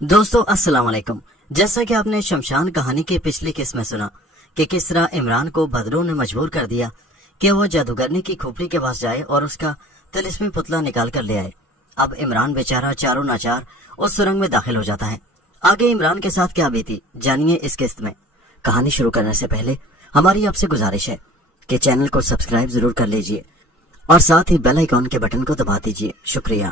دوستو السلام علیکم۔ جیسا کہ آپ نے شمشان کہانی کی پچھلی قسط میں سنا کہ کس طرح عمران کو بدرو نے مجبور کر دیا کہ وہ جادوگرنی کی کھوپڑی کے پاس جائے اور اس کا طلسمی پتلا نکال کر لے آئے۔ اب عمران بیچارہ چاروں ناچار اس سرنگ میں داخل ہو جاتا ہے۔ آگے عمران کے ساتھ کیا بیتی جانیے اس قسط میں۔ کہانی شروع کرنے سے پہلے ہماری آپ سے گزارش ہے کہ چینل کو سبسکرائب ضرور کر لیجئے اور ساتھ ہی بیل آئیکن کے بٹن کو دبا دیجئے۔ شکریہ۔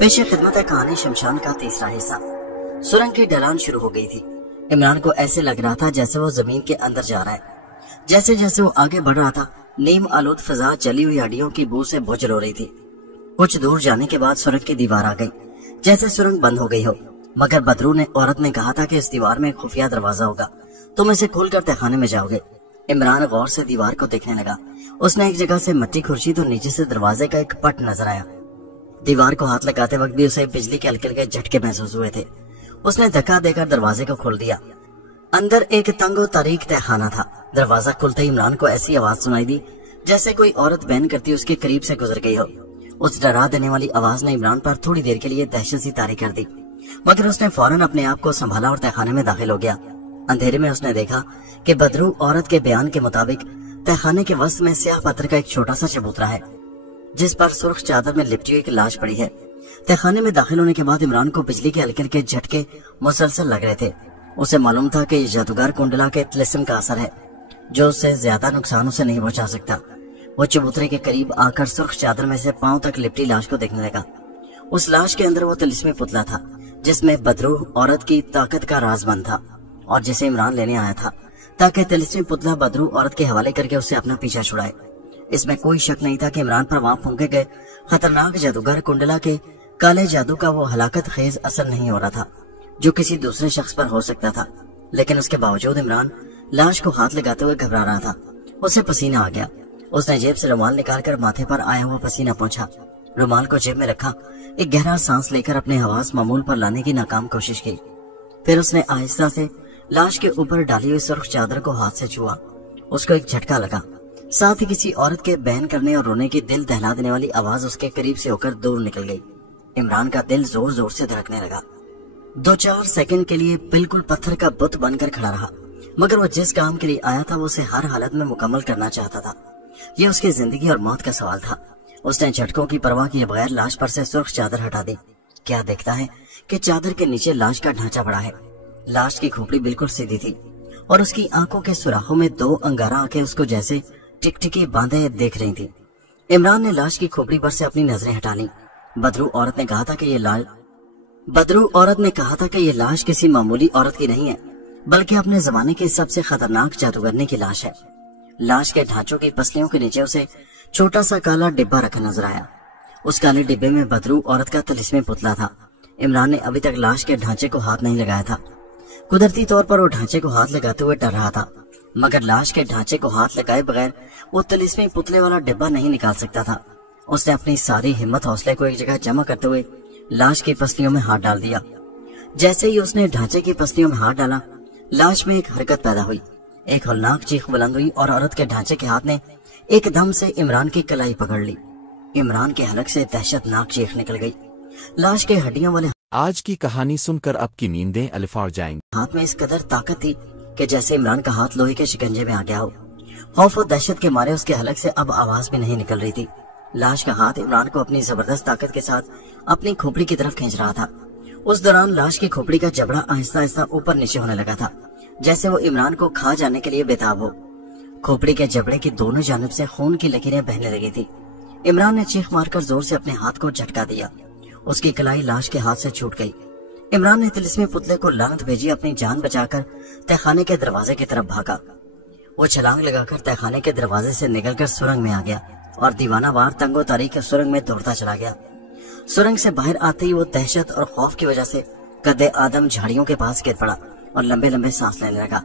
پیش خدمت ہے کہانی شمشان کا تیسرا حصہ۔ سرنگ کی ڈھلان شروع ہو گئی تھی۔ عمران کو ایسے لگ رہا تھا جیسے وہ زمین کے اندر جا رہا ہے۔ جیسے جیسے وہ آگے بڑھ رہا تھا نیم آلود فضا جلی ہوئی ہڈیوں کی بو سے بوجھل ہو رہی تھی۔ کچھ دور جانے کے بعد سرنگ کی دیوار آ گئی، جیسے سرنگ بند ہو گئی ہو، مگر بدرو نے عورت نے کہا تھا کہ اس دیوار میں ایک خفیہ دروازہ ہوگا، تم اسے کھول کر تہخانے میں جاؤ گے۔ عمران غور سے دیوار کو دیکھنے لگا۔ اس نے ایک جگہ سے مٹی کھرچی تو نیچے سے دروازے کا ایک پٹ نظر آیا۔ دیوار کو ہاتھ لگاتے وقت بھی اسے بجلی کے ہلکے ہلکے جھٹکے محسوس ہوئے تھے۔ اس نے دھکا دے کر دروازے کو کھول دیا۔ اندر ایک تنگ و تاریک تہخانہ تھا۔ دروازہ کھلتے ہی عمران کو ایسی آواز سنائی دی جیسے کوئی عورت بہن کرتی اس کے قریب سے گزر گئی ہو۔ اس ڈرا دینے والی آواز نے عمران پر تھوڑی دیر کے لیے دہشت سی طاری کر دی، مگر اس نے فوراً اپنے آپ کو سنبھالا اور تہخانے میں داخل ہو گیا۔ اندھیرے میں اس نے دیکھا کہ بدرو عورت کے بیان کے مطابق تہخانے کے وسط میں سیاہ پتھر کا ایک چھوٹا سا چبوترا ہے جس پر سرخ چادر میں لپٹی ہوئی ایک لاش پڑی ہے۔ تہخانے میں داخل ہونے کے بعد عمران کو بجلی کے ہلکے ہلکے جھٹکے مسلسل لگ رہے تھے۔ اسے معلوم تھا کہ یہ جادوگر کنڈلا کے طلسم کا اثر ہے جو اس سے زیادہ نقصان اسے نہیں پہنچا سکتا۔ وہ چبوترے کے قریب آ کر سرخ چادر میں سے پاؤں تک لپٹی لاش کو دیکھنے لگا۔ اس لاش کے اندر وہ طلسمی پتلا تھا جس میں بدرو عورت کی طاقت کا راز بند تھا اور جسے عمران لینے آیا تھا تاکہ طلسمی پتلا بدرو عورت کے حوالے کر کے اسے اپنا پیچھا چھڑائے۔ اس میں کوئی شک نہیں تھا کہ عمران پر وہاں پھونکے گئے خطرناک جادوگر کنڈلا کے کالے جادو کا وہ ہلاکت خیز اثر نہیں ہو رہا تھا جو کسی دوسرے شخص پر ہو سکتا تھا۔ لیکن اس کے باوجود عمران لاش کو ہاتھ لگاتے ہوئے گھبرا رہا تھا۔ اسے پسینہ آ گیا۔ اس نے جیب سے رومال نکال کر ماتھے پر آیا ہوا پسینہ پہنچا، رومال کو جیب میں رکھا، ایک گہرا سانس لے کر اپنے حواس معمول پر لانے کی ناکام کوشش کی۔ پھر اس نے آہستہ سے لاش کے اوپر ڈالی ہوئی سرخ چادر کو ہاتھ سے چھوا۔ اس کو ایک جھٹکا لگا، ساتھ ہی کسی عورت کے بین کرنے اور رونے کی دل دہلا دینے والی آواز اس کے قریب سے ہو کر دور نکل گئی۔ عمران کا دل زور زور سے دھڑکنے لگا۔ 2-4 سیکنڈ کے لیے بالکل پتھر کا بت بن کر کھڑا رہا، مگر وہ جس کام کے لیے آیا تھا وہ اسے ہر حالت میں مکمل کرنا چاہتا تھا۔ یہ اس کی زندگی اور موت کا سوال تھا۔ اس نے جھٹکوں کی پرواہ کیے بغیر لاش پر سے سرخ چادر ہٹا دی۔ کیا دیکھتا ہے کہ چادر کے نیچے لاش کا ڈھانچہ پڑا ہے۔ لاش کی کھوپڑی بالکل سیدھی تھی اور اس کی آنکھوں کے سوراخوں میں 2 انگارہ آنکھیں اس کو جیسے ٹکٹکی باندھے دیکھ رہی تھی۔ عمران نے لاش کی کھوپڑی پر سے اپنی نظریں ہٹا لی۔ بدرو عورت نے کہا تھا کہ یہ لاش کسی معمولی عورت کی نہیں ہے بلکہ اپنے زمانے کی سب سے خطرناک جادوگرنی کی لاش ہے۔ لاش کے ڈھانچوں کی پسلیوں کے نیچے اسے چھوٹا سا کالا ڈبہ رکھا نظر آیا۔ اس کالے ڈبے میں بدرو عورت کا طلسمی پتلا تھا۔ عمران نے ابھی تک لاش کے ڈھانچے کو ہاتھ نہیں لگایا تھا۔ قدرتی طور پر وہ ڈھانچے کو ہاتھ لگاتے ہوئے ڈر رہا تھا، مگر لاش کے ڈھانچے کو ہاتھ لگائے بغیر وہ طلسمی پتلے والا ڈبہ نہیں نکال سکتا تھا۔ اس نے اپنی ساری ہمت حوصلے کو ایک جگہ جمع کرتے ہوئے لاش کی پسلیوں میں ہاتھ ڈال دیا۔ جیسے ہی اس نے ڈھانچے کی پسلیوں میں ہاتھ ڈالا، لاش میں ایک حرکت پیدا ہوئی، ایک ہولناک چیخ بلند ہوئی اور عورت کے ڈھانچے کے ہاتھ نے ایک دم سے عمران کی کلائی پکڑ لی۔ عمران کے حلق سے دہشت ناک چیخ نکل گئی۔ لاش کے ہڈیوں والے آج کی کہانی سن کر اب کی نیندیں الفاڑ جائیں گی۔ ہاتھ میں اس قدر طاقت تھی کہ جیسے عمران کا ہاتھ لوہے کے شکنجے میں آ گیا ہو۔ خوف و دہشت کے مارے اس کے حلق سے اب آواز بھی نہیں نکل رہی تھی۔ لاش کا ہاتھ عمران کو اپنی زبردست طاقت کے ساتھ اپنی کھوپڑی کی طرف کھینچ رہا تھا۔ اس دوران لاش کی کھوپڑی کا جبڑا آہستہ آہستہ اوپر نیچے ہونے لگا تھا جیسے وہ عمران کو کھا جانے کے لیے بےتاب ہو۔ کھوپڑی کے جبڑے کی دونوں جانب سے خون کی لکیریں بہنے لگی تھی۔ عمران نے چیخ مار کر زور سے اپنے ہاتھ کو جھٹکا دیا۔ اس کی کلائی لاش کے ہاتھ سے چھوٹ گئی۔ عمران نے طلسمی پتلے کو لعنت بھیجی، اپنی جان بچا کر تہخانے کے دروازے کی طرف بھاگا۔ وہ چھلانگ لگا کر تہخانے کے دروازے سے نکل کر سرنگ میں آ گیا اور دیوانہ وار تنگ و تاریک سرنگ میں دوڑتا چلا گیا۔ سرنگ سے باہر آتے ہی وہ دہشت اور خوف کی وجہ سے قد آدم جھاڑیوں کے پاس گر پڑا اور لمبے لمبے سانس لینے لگا۔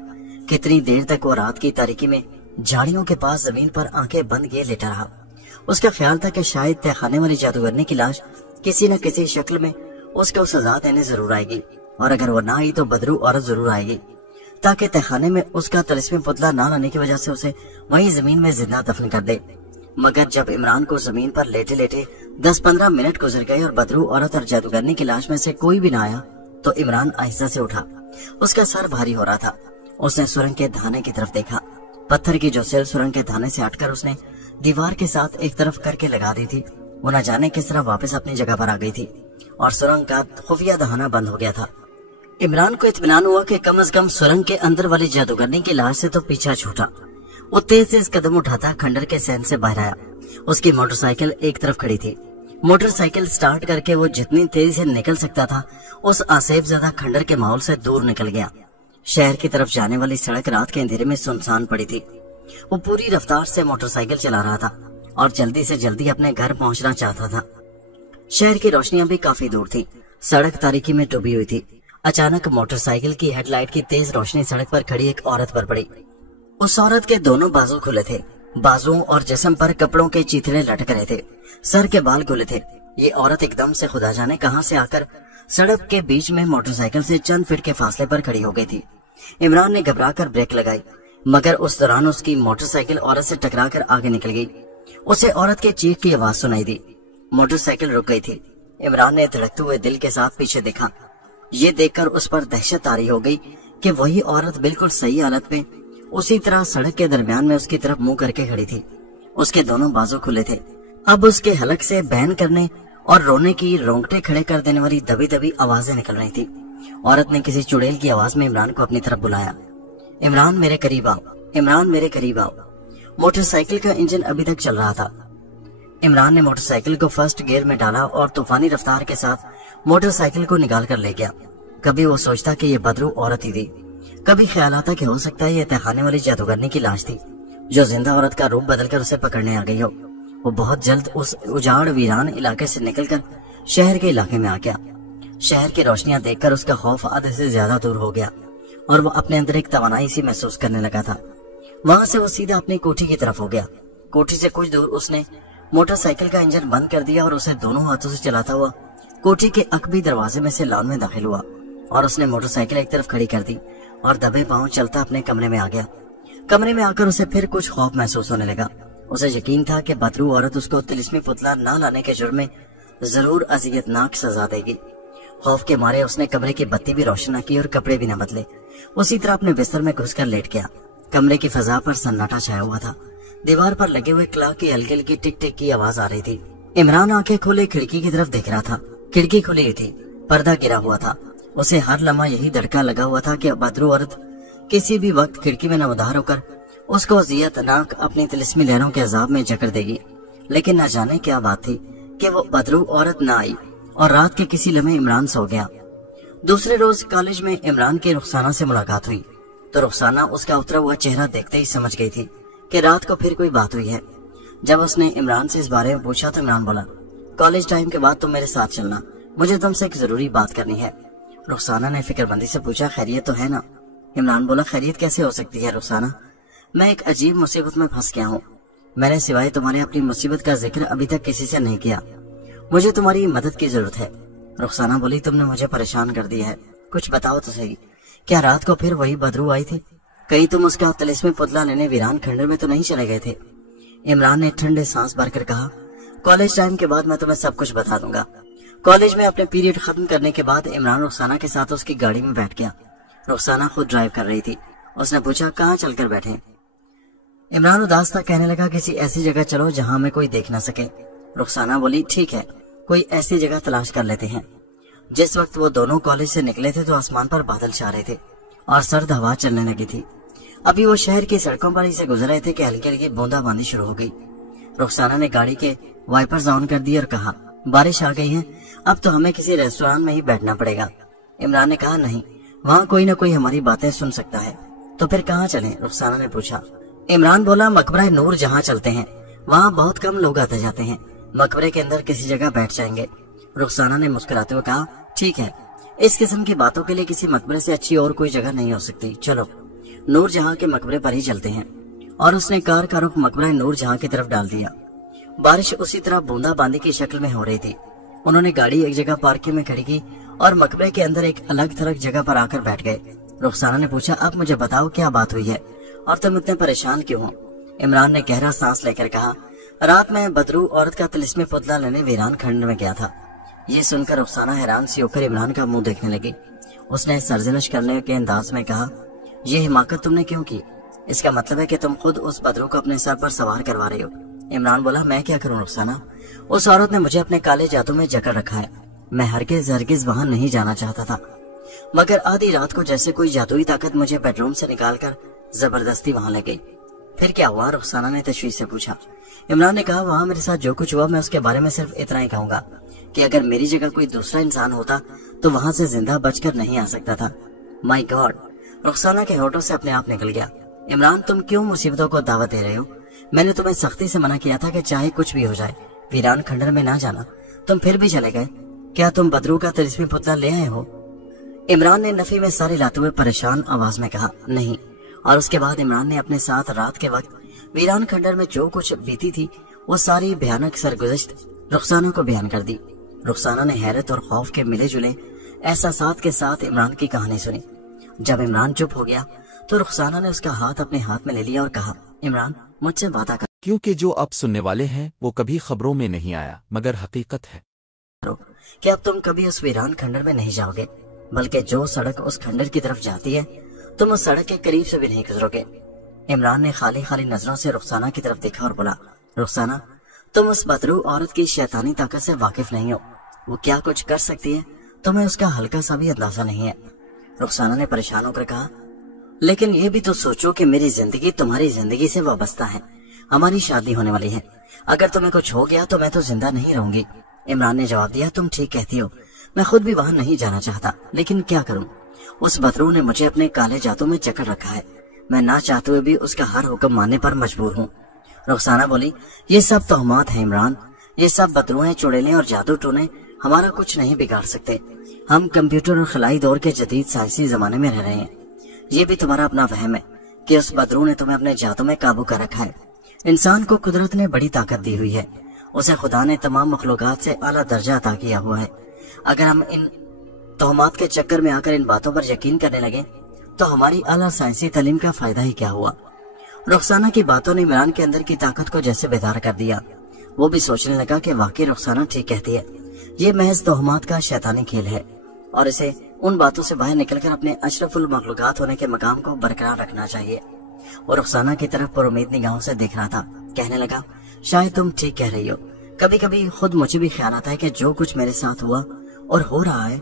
کتنی دیر تک وہ رات کی تاریکی میں جھاڑیوں کے پاس زمین پر آنکھیں بند کیے لیٹا رہا۔ اس کا خیال تھا کہ شاید تہخانے والی جادوگرنی کی لاش किसी न किसी शक्ल में उसको सजा देने जरूर आएगी, और अगर वो ना आई तो बदरू औरत जरूर आएगी, ताकि तहखाने में उसका तिलिस्मी पुतला ना लाने की वजह से उसे वहीं जमीन में जिंदा दफन कर दे। मगर जब इमरान को जमीन पर लेटे लेटे 10-15 मिनट गुजर गए और बदरू औरत और जादूगरनी की लाश में से कोई भी ना आया, तो इमरान आहिस्ता से उठा। उसका सर भारी हो रहा था। उसने सुरंग के धाने की तरफ देखा। पत्थर की जो सिल सुरंग के धाने से हटकर उसने दीवार के साथ एक तरफ करके लगा दी थी, वो न जाने किस तरह वापस अपनी जगह पर आ गई थी और सुरंग का खुफिया दहाना बंद हो गया था। इमरान को इत्मीनान हुआ कि कम से कम सुरंग के अंदर वाली जादूगरनी की लाश से तो पीछा छूटा। वो तेज तेज कदम उठाता खंडर के सहन से बाहर आया। उसकी मोटरसाइकिल एक तरफ खड़ी थी। मोटरसाइकिल स्टार्ट करके वो जितनी तेजी से निकल सकता था उस आसेफ ज्यादा खंडर के माहौल से दूर निकल गया। शहर की तरफ जाने वाली सड़क रात के अंधेरे में सुनसान पड़ी थी। वो पूरी रफ्तार से मोटरसाइकिल चला रहा था और जल्दी से जल्दी अपने घर पहुंचना चाहता था। शहर की रोशनियां भी काफी दूर थी। सड़क तारीकी में डूबी हुई थी। अचानक मोटरसाइकिल की हेडलाइट की तेज रोशनी सड़क पर खड़ी एक औरत पर पड़ी। उस औरत के दोनों बाजू खुले थे। बाजुओं और जिस्म पर कपड़ों के चीथड़े लटक रहे थे। सर के बाल खुले थे। ये औरत एकदम से खुदा जाने कहां से आकर सड़क के बीच में मोटरसाइकिल से चंद फीट के फासले पर खड़ी हो गई थी। इमरान ने घबराकर ब्रेक लगाई, मगर उस दौरान उसकी मोटरसाइकिल औरत से टकराकर आगे निकल गई। उसे औरत के चीख की आवाज सुनाई दी। मोटरसाइकिल रुक गई थी। इमरान ने धड़कते हुए दिल के साथ पीछे देखा। ये देखकर उस पर दहशत तारी हो गई कि वही औरत बिल्कुल सही हालत में उसी तरह सड़क के दरमियान में उसकी तरफ मुंह करके खड़ी थी। उसके दोनों बाजू खुले थे। अब उसके हलक से बहन करने और रोने की रोंगटे खड़े कर देने वाली दबी दबी आवाजें निकल रही थी। औरत ने किसी चुड़ैल की आवाज में इमरान को अपनी तरफ बुलाया। इमरान मेरे करीब आओ, इमरान मेरे करीब आओ। मोटरसाइकिल का इंजन अभी तक चल रहा था। इमरान ने मोटरसाइकिल को फर्स्ट गियर में डाला और तूफानी रफ्तार के साथ मोटरसाइकिल को निकाल कर ले गया। कभी वो सोचता कि ये बदरू औरत ही थी, कभी ख्याल आता कि हो सकता है ये तहखाने वाली जादूगरनी की लाश थी जो जिंदा औरत का रूप बदलकर उसे पकड़ने आ गई हो। वो बहुत जल्द उस उजाड़ वीरान इलाके से निकलकर शहर के इलाके में आ गया। शहर की रोशनियां देखकर उसका खौफ आधे से ज्यादा दूर हो गया और वो अपने अंदर एक तवानाई सी महसूस करने लगा था। वहां से वो सीधा अपनी कोठी की तरफ हो गया। कोठी से कुछ दूर उसने मोटरसाइकिल का इंजन बंद कर दिया और उसे दोनों हाथों से चलाता हुआ कोठी के अकबी दरवाजे में से लॉन में दाखिल हुआ और उसने मोटरसाइकिल एक तरफ खड़ी कर दी और दबे पांव चलता अपने कमरे में आ गया। कमरे में आकर उसे फिर कुछ खौफ महसूस होने लगा। उसे यकीन था कि बदरू औरत उसको तिलिस्मी पुतला न लाने के जुर्म में जरूर अजियतनाक सजा देगी। खौफ के मारे उसने कमरे की बत्ती भी रोशन न की और कपड़े भी न बदले। उसी तरह अपने बिस्तर में घुसकर लेट गया। कमरे की फजा पर सन्नाटा छाया हुआ था। दीवार पर लगे हुए क्लॉक की हल्की हल्की टिक टिक की आवाज आ रही थी। इमरान आंखें खोले खिड़की की तरफ देख रहा था। खिड़की खुली हुई थी, पर्दा गिरा हुआ था। उसे हर लम्हा यही धड़का लगा हुआ था कि बदरू औरत किसी भी वक्त खिड़की में नमदार होकर उसको अजियतनाक अपनी तिलिस्मी लहरों के अजाब में जकड़ देगी। लेकिन न जाने क्या बात थी कि वो बदरू औरत न आई और रात के किसी लम्हे इमरान सो गया। दूसरे रोज कॉलेज में इमरान की रुखसाना से मुलाकात हुई तो रुखसाना उसका उतरा हुआ चेहरा देखते ही समझ गई थी कि रात को फिर कोई बात हुई है। जब उसने इमरान से इस बारे में पूछा तो इमरान बोला, कॉलेज टाइम के बाद तुम मेरे साथ चलना, मुझे तुमसे एक जरूरी बात करनी है। रुखसाना ने फिक्रमंदी से पूछा, खैरियत तो है ना? इमरान बोला, खैरियत कैसे हो सकती है रुखसाना, मैं एक अजीब मुसीबत में फंस गया हूँ। मैंने सिवाय तुम्हारे अपनी मुसीबत का जिक्र अभी तक किसी से नहीं किया। मुझे तुम्हारी मदद की जरूरत है। रुखसाना बोली, तुमने मुझे परेशान कर दिया है, कुछ बताओ तो सही। क्या रात को फिर वही बदरू आई थी? कहीं तुम उसका तिलिस्मी पुतला लेने वीरान खंडर में तो नहीं चले गए थे? इमरान ने ठंडे सांस भरकर कहा, कॉलेज टाइम के बाद मैं तुम्हें सब कुछ बता दूंगा। कॉलेज में अपने पीरियड खत्म करने के बाद इमरान रुखसाना के साथ उसकी गाड़ी में बैठ गया। रुखसाना खुद ड्राइव कर रही थी। उसने पूछा, कहाँ चलकर बैठे? इमरान उदास था, कहने लगा, किसी ऐसी जगह चलो जहाँ हमें कोई देख न सके। रुखसाना बोली, ठीक है, कोई ऐसी जगह तलाश कर लेते हैं। जिस वक्त वो दोनों कॉलेज से निकले थे तो आसमान पर बादल छा रहे थे और सर्द हवा चलने लगी थी। अभी वो शहर की सड़कों पर ही से गुजर रहे थे कि हल्की हल्की बूंदाबांदी शुरू हो गई। रुखसाना ने गाड़ी के वाइपर्स ऑन कर दिए और कहा, बारिश आ गई है, अब तो हमें किसी रेस्टोरेंट में ही बैठना पड़ेगा। इमरान ने कहा, नहीं, वहाँ कोई न कोई हमारी बातें सुन सकता है। तो फिर कहाँ चलें? रुखसाना ने पूछा। इमरान बोला, मकबरा नूर जहाँ चलते हैं, वहाँ बहुत कम लोग आते जाते हैं, मकबरे के अंदर किसी जगह बैठ जाएंगे। रुखसाना ने मुस्कुराते हुए कहा, ठीक है, इस किस्म की बातों के लिए किसी मकबरे से अच्छी और कोई जगह नहीं हो सकती, चलो नूर जहाँ के मकबरे पर ही चलते हैं। और उसने कार का रुख मकबरा नूर जहाँ की तरफ डाल दिया। बारिश उसी तरह बूंदाबांदी की शक्ल में हो रही थी। انہوں نے گاڑی ایک جگہ پارکنگ میں کھڑی کی اور مقبرے کے اندر ایک الگ تھلگ جگہ پر آ کر بیٹھ گئے۔ رخسانہ نے پوچھا، اب مجھے بتاؤ کیا بات ہوئی ہے اور تم اتنے پریشان کیوں ہو؟ عمران نے گہرا سانس لے کر کہا، رات میں بدرو عورت کا طلسمی پتلا لینے ویران کھنڈر میں گیا تھا۔ یہ سن کر رخسانہ حیران سی ہو کر عمران کا منہ دیکھنے لگی۔ اس نے سرزنش کرنے کے انداز میں کہا، یہ حماقت تم نے کیوں کی؟ اس کا مطلب ہے کہ تم خود اس بدرو کو اپنے سر پر سوار کروا رہے ہو۔ عمران بولا، میں کیا کروں رخسانہ، اس عورت نے مجھے اپنے کالے جادو میں جکڑ رکھا ہے۔ میں ہرگز وہاں نہیں جانا چاہتا تھا، مگر آدھی رات کو جیسے کوئی جادوئی طاقت مجھے بیڈ روم سے نکال کر زبردستی وہاں لے گئی۔ پھر کیا ہوا؟ رخسانہ نے تشویش سے پوچھا۔ عمران نے کہا، وہاں میرے ساتھ جو کچھ ہوا میں اس کے بارے میں صرف اتنا ہی کہوں گا کہ اگر میری جگہ کوئی دوسرا انسان ہوتا تو وہاں سے زندہ بچ کر نہیں آ سکتا تھا۔ مائی گاڈ، رخسانہ کے ہونٹوں سے اپنے آپ نکل گیا۔ عمران، تم کیوں مصیبتوں کو دعوت دے رہے ہو؟ میں نے تمہیں سختی سے منع کیا تھا کہ چاہے کچھ بھی ہو جائے ویران کھنڈر میں نہ جانا، تم پھر بھی چلے گئے۔ کیا تم بدرو کا طلسمی پتلا لے آئے ہو؟ عمران نے نفی میں ساری لاتے ہوئے پریشان آواز میں کہا، نہیں۔ اور اس کے بعد عمران نے اپنے ساتھ رات کے وقت ویران کھنڈر میں جو کچھ بیتی تھی وہ ساری بھیانک سرگزشت رخسانہ کو بیان کر دی۔ رخسانہ نے حیرت اور خوف کے ملے جلے احساسات کے ساتھ عمران کی کہانی سنی۔ جب عمران چپ ہو گیا تو رخسانہ نے اس کا ہاتھ اپنے ہاتھ میں لے لیا اور کہا، عمران، مجھ سے وعدہ کیونکہ جو اب سننے والے ہیں وہ کبھی خبروں میں نہیں آیا مگر حقیقت ہے کہ اب تم کبھی اس ویران کھنڈر میں نہیں جاؤ گے، بلکہ جو سڑک اس کھنڈر کی طرف جاتی ہے تم اس سڑک کے قریب سے بھی نہیں گزرو گے۔ عمران نے خالی نظروں سے رخسانہ کی طرف دیکھا اور بولا، رخسانہ، تم اس بدرو عورت کی شیطانی طاقت سے واقف نہیں ہو، وہ کیا کچھ کر سکتی ہے تمہیں اس کا ہلکا سا بھی اندازہ نہیں ہے۔ رخسانہ نے پریشان ہو کر کہا، لیکن یہ بھی تو سوچو کہ میری زندگی تمہاری زندگی سے وابستہ ہے، ہماری شادی ہونے والی ہے، اگر تمہیں کچھ ہو گیا تو میں تو زندہ نہیں رہوں گی۔ عمران نے جواب دیا، تم ٹھیک کہتی ہو، میں خود بھی وہاں نہیں جانا چاہتا، لیکن کیا کروں، اس بدرو نے مجھے اپنے کالے جادو میں جکڑ رکھا ہے، میں نہ چاہتے ہوئے بھی اس کا ہر حکم ماننے پر مجبور ہوں۔ رخسانہ بولی، یہ سب تہمات ہیں عمران، یہ سب بدرو ہیں، چڑیلیں اور جادو ٹونے ہمارا کچھ نہیں بگاڑ سکتے، ہم کمپیوٹر اور خلائی دور کے جدید سائنسی زمانے میں رہ رہے ہیں۔ یہ بھی تمہارا اپنا وہم ہے کہ اس بدرو نے تمہیں اپنے جادو میں قابو کر رکھا ہے۔ انسان کو قدرت نے بڑی طاقت دی ہوئی ہے، اسے خدا نے تمام مخلوقات سے اعلیٰ درجہ عطا کیا ہوا ہے۔ اگر ہم ان تہمات کے چکر میں آ کر ان باتوں پر یقین کرنے لگے تو ہماری اعلیٰ سائنسی تعلیم کا فائدہ ہی کیا ہوا؟ رخسانہ کی باتوں نے عمران کے اندر کی طاقت کو جیسے بیدار کر دیا۔ وہ بھی سوچنے لگا کہ واقعی رخسانہ ٹھیک کہتی ہے، یہ محض تہمات کا شیطانی کھیل ہے اور اسے ان باتوں سے باہر نکل کر اپنے اشرف المخلوقات ہونے کے مقام کو برقرار رکھنا چاہیے۔ وہ رخسانہ کی طرف پر امید نگاہوں سے دیکھ رہا تھا، کہنے لگا، شاید تم ٹھیک کہہ رہی ہو، کبھی کبھی خود مجھے بھی خیال آتا ہے کہ جو کچھ میرے ساتھ ہوا اور ہو رہا ہے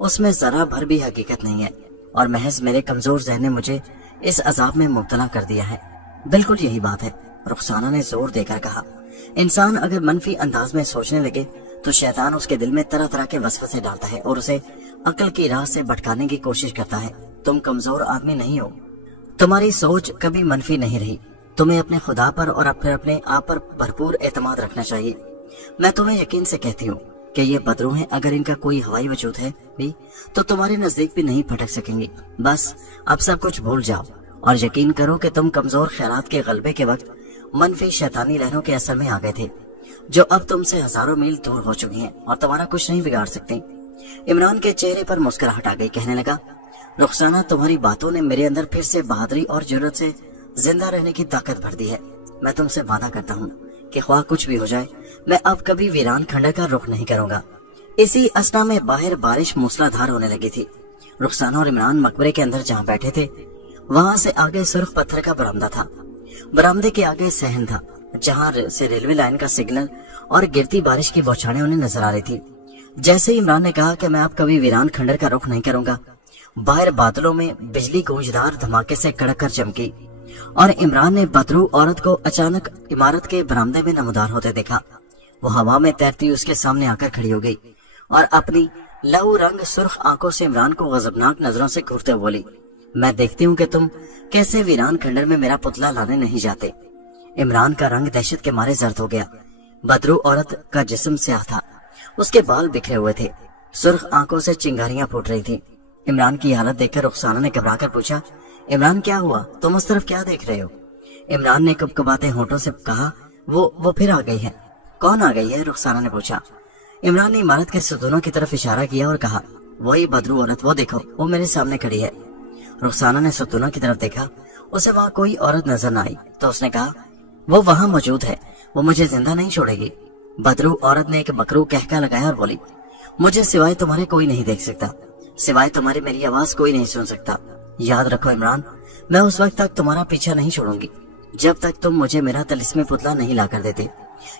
اس میں ذرا بھر بھی حقیقت نہیں ہے اور محض میرے کمزور ذہن نے مجھے اس عذاب میں مبتلا کر دیا ہے۔ بالکل یہی بات ہے، رخسانہ نے زور دے کر کہا۔ انسان اگر منفی انداز میں سوچنے لگے تو شیطان اس کے دل میں طرح طرح کے وسوسے ڈالتا ہے اور اسے عقل کی راہ سے بھٹکانے کی کوشش کرتا ہے۔ تم کمزور آدمی نہیں ہو، تمہاری سوچ کبھی منفی نہیں رہی، تمہیں اپنے خدا پر اور پھر اپنے آپ پر بھرپور اعتماد رکھنا چاہیے۔ میں تمہیں یقین سے کہتی ہوں کہ یہ بدرو ہیں، اگر ان کا کوئی ہوائی وجود ہے بھی تو تمہارے نزدیک بھی نہیں پھٹک سکیں گی۔ بس اب سب کچھ بھول جاؤ اور یقین کرو کہ تم کمزور خیالات کے غلبے کے وقت منفی شیطانی لہروں کے اثر میں آ گئے تھے، جو اب تم سے ہزاروں میل دور ہو چکی ہیں اور تمہارا کچھ نہیں بگاڑ سکتے۔ عمران کے چہرے پر مسکراہٹ آ گئی، کہنے لگا، رخسانہ، تمہاری باتوں نے میرے اندر پھر سے بہادری اور جرأت سے زندہ رہنے کی طاقت بھر دی ہے۔ میں تم سے وعدہ کرتا ہوں کہ خواہ کچھ بھی ہو جائے میں اب کبھی ویران کھنڈر کا رخ نہیں کروں گا۔ اسی اثنا میں باہر بارش موسلا دھار ہونے لگی تھی۔ رخسانہ اور عمران مقبرے کے اندر جہاں بیٹھے تھے وہاں سے آگے سرخ پتھر کا برآمدہ تھا، برآمدے کے آگے صحن تھا جہاں سے ریلوے لائن کا سگنل اور گرتی بارش کی بوچھاڑیں انہیں نظر آ رہی تھی۔ جیسے ہی عمران نے کہا کہ میں اب کبھی ویران کھنڈر کا رخ نہیں کروں گا، باہر بادلوں میں بجلی گونجدار دھماکے سے کڑک کر چمکی اور عمران نے بدرو عورت کو اچانک عمارت کے برآمدے میں نمودار ہوتے دیکھا۔ وہ ہوا میں تیرتی اس کے سامنے آ کر کھڑی ہو گئی اور اپنی لہو رنگ سرخ آنکھوں سے عمران کو غضبناک نظروں سے گھورتے ہوئے بولی، میں دیکھتی ہوں کہ تم کیسے ویران کھنڈر میں میرا پتلا لانے نہیں جاتے۔ عمران کا رنگ دہشت کے مارے زرد ہو گیا۔ بدرو عورت کا جسم سیاہ تھا، اس کے بال بکھرے ہوئے تھے، سرخ آنکھوں سے چنگاریاں پھوٹ رہی تھیں۔ عمران کی حالت دیکھ کر رخسانہ نے گھبرا کر پوچھا، عمران کیا ہوا، تم اس طرف کیا دیکھ رہے ہو؟ عمران نے کپکپاتے ہونٹوں سے کہا، وہ پھر آ گئی ہے۔ کون آ گئی ہے؟ رخسانہ نے پوچھا۔ इमरान ने इमारत के ستونوں की तरफ इशारा किया और कहा, वही बदरू औरत, वो देखो, वो मेरे सामने खड़ी है। रुखसाना ने ستونوں की तरफ देखा, उसे वहाँ कोई औरत नजर न आई, तो उसने कहा, वो वहाँ मौजूद है, वो मुझे जिंदा नहीं छोड़ेगी। बदरू औरत ने एक बकरू कहका लगाया और बोली, मुझे सिवाय तुम्हारे कोई नहीं देख सकता, सिवाय तुम्हारे मेरी आवाज कोई नहीं सुन सकता। याद रखो इमरान, मैं उस वक्त तक तुम्हारा पीछा नहीं छोड़ूंगी जब तक तुम मुझे मेरा तिलिस्मी पुतला नहीं ला कर देते,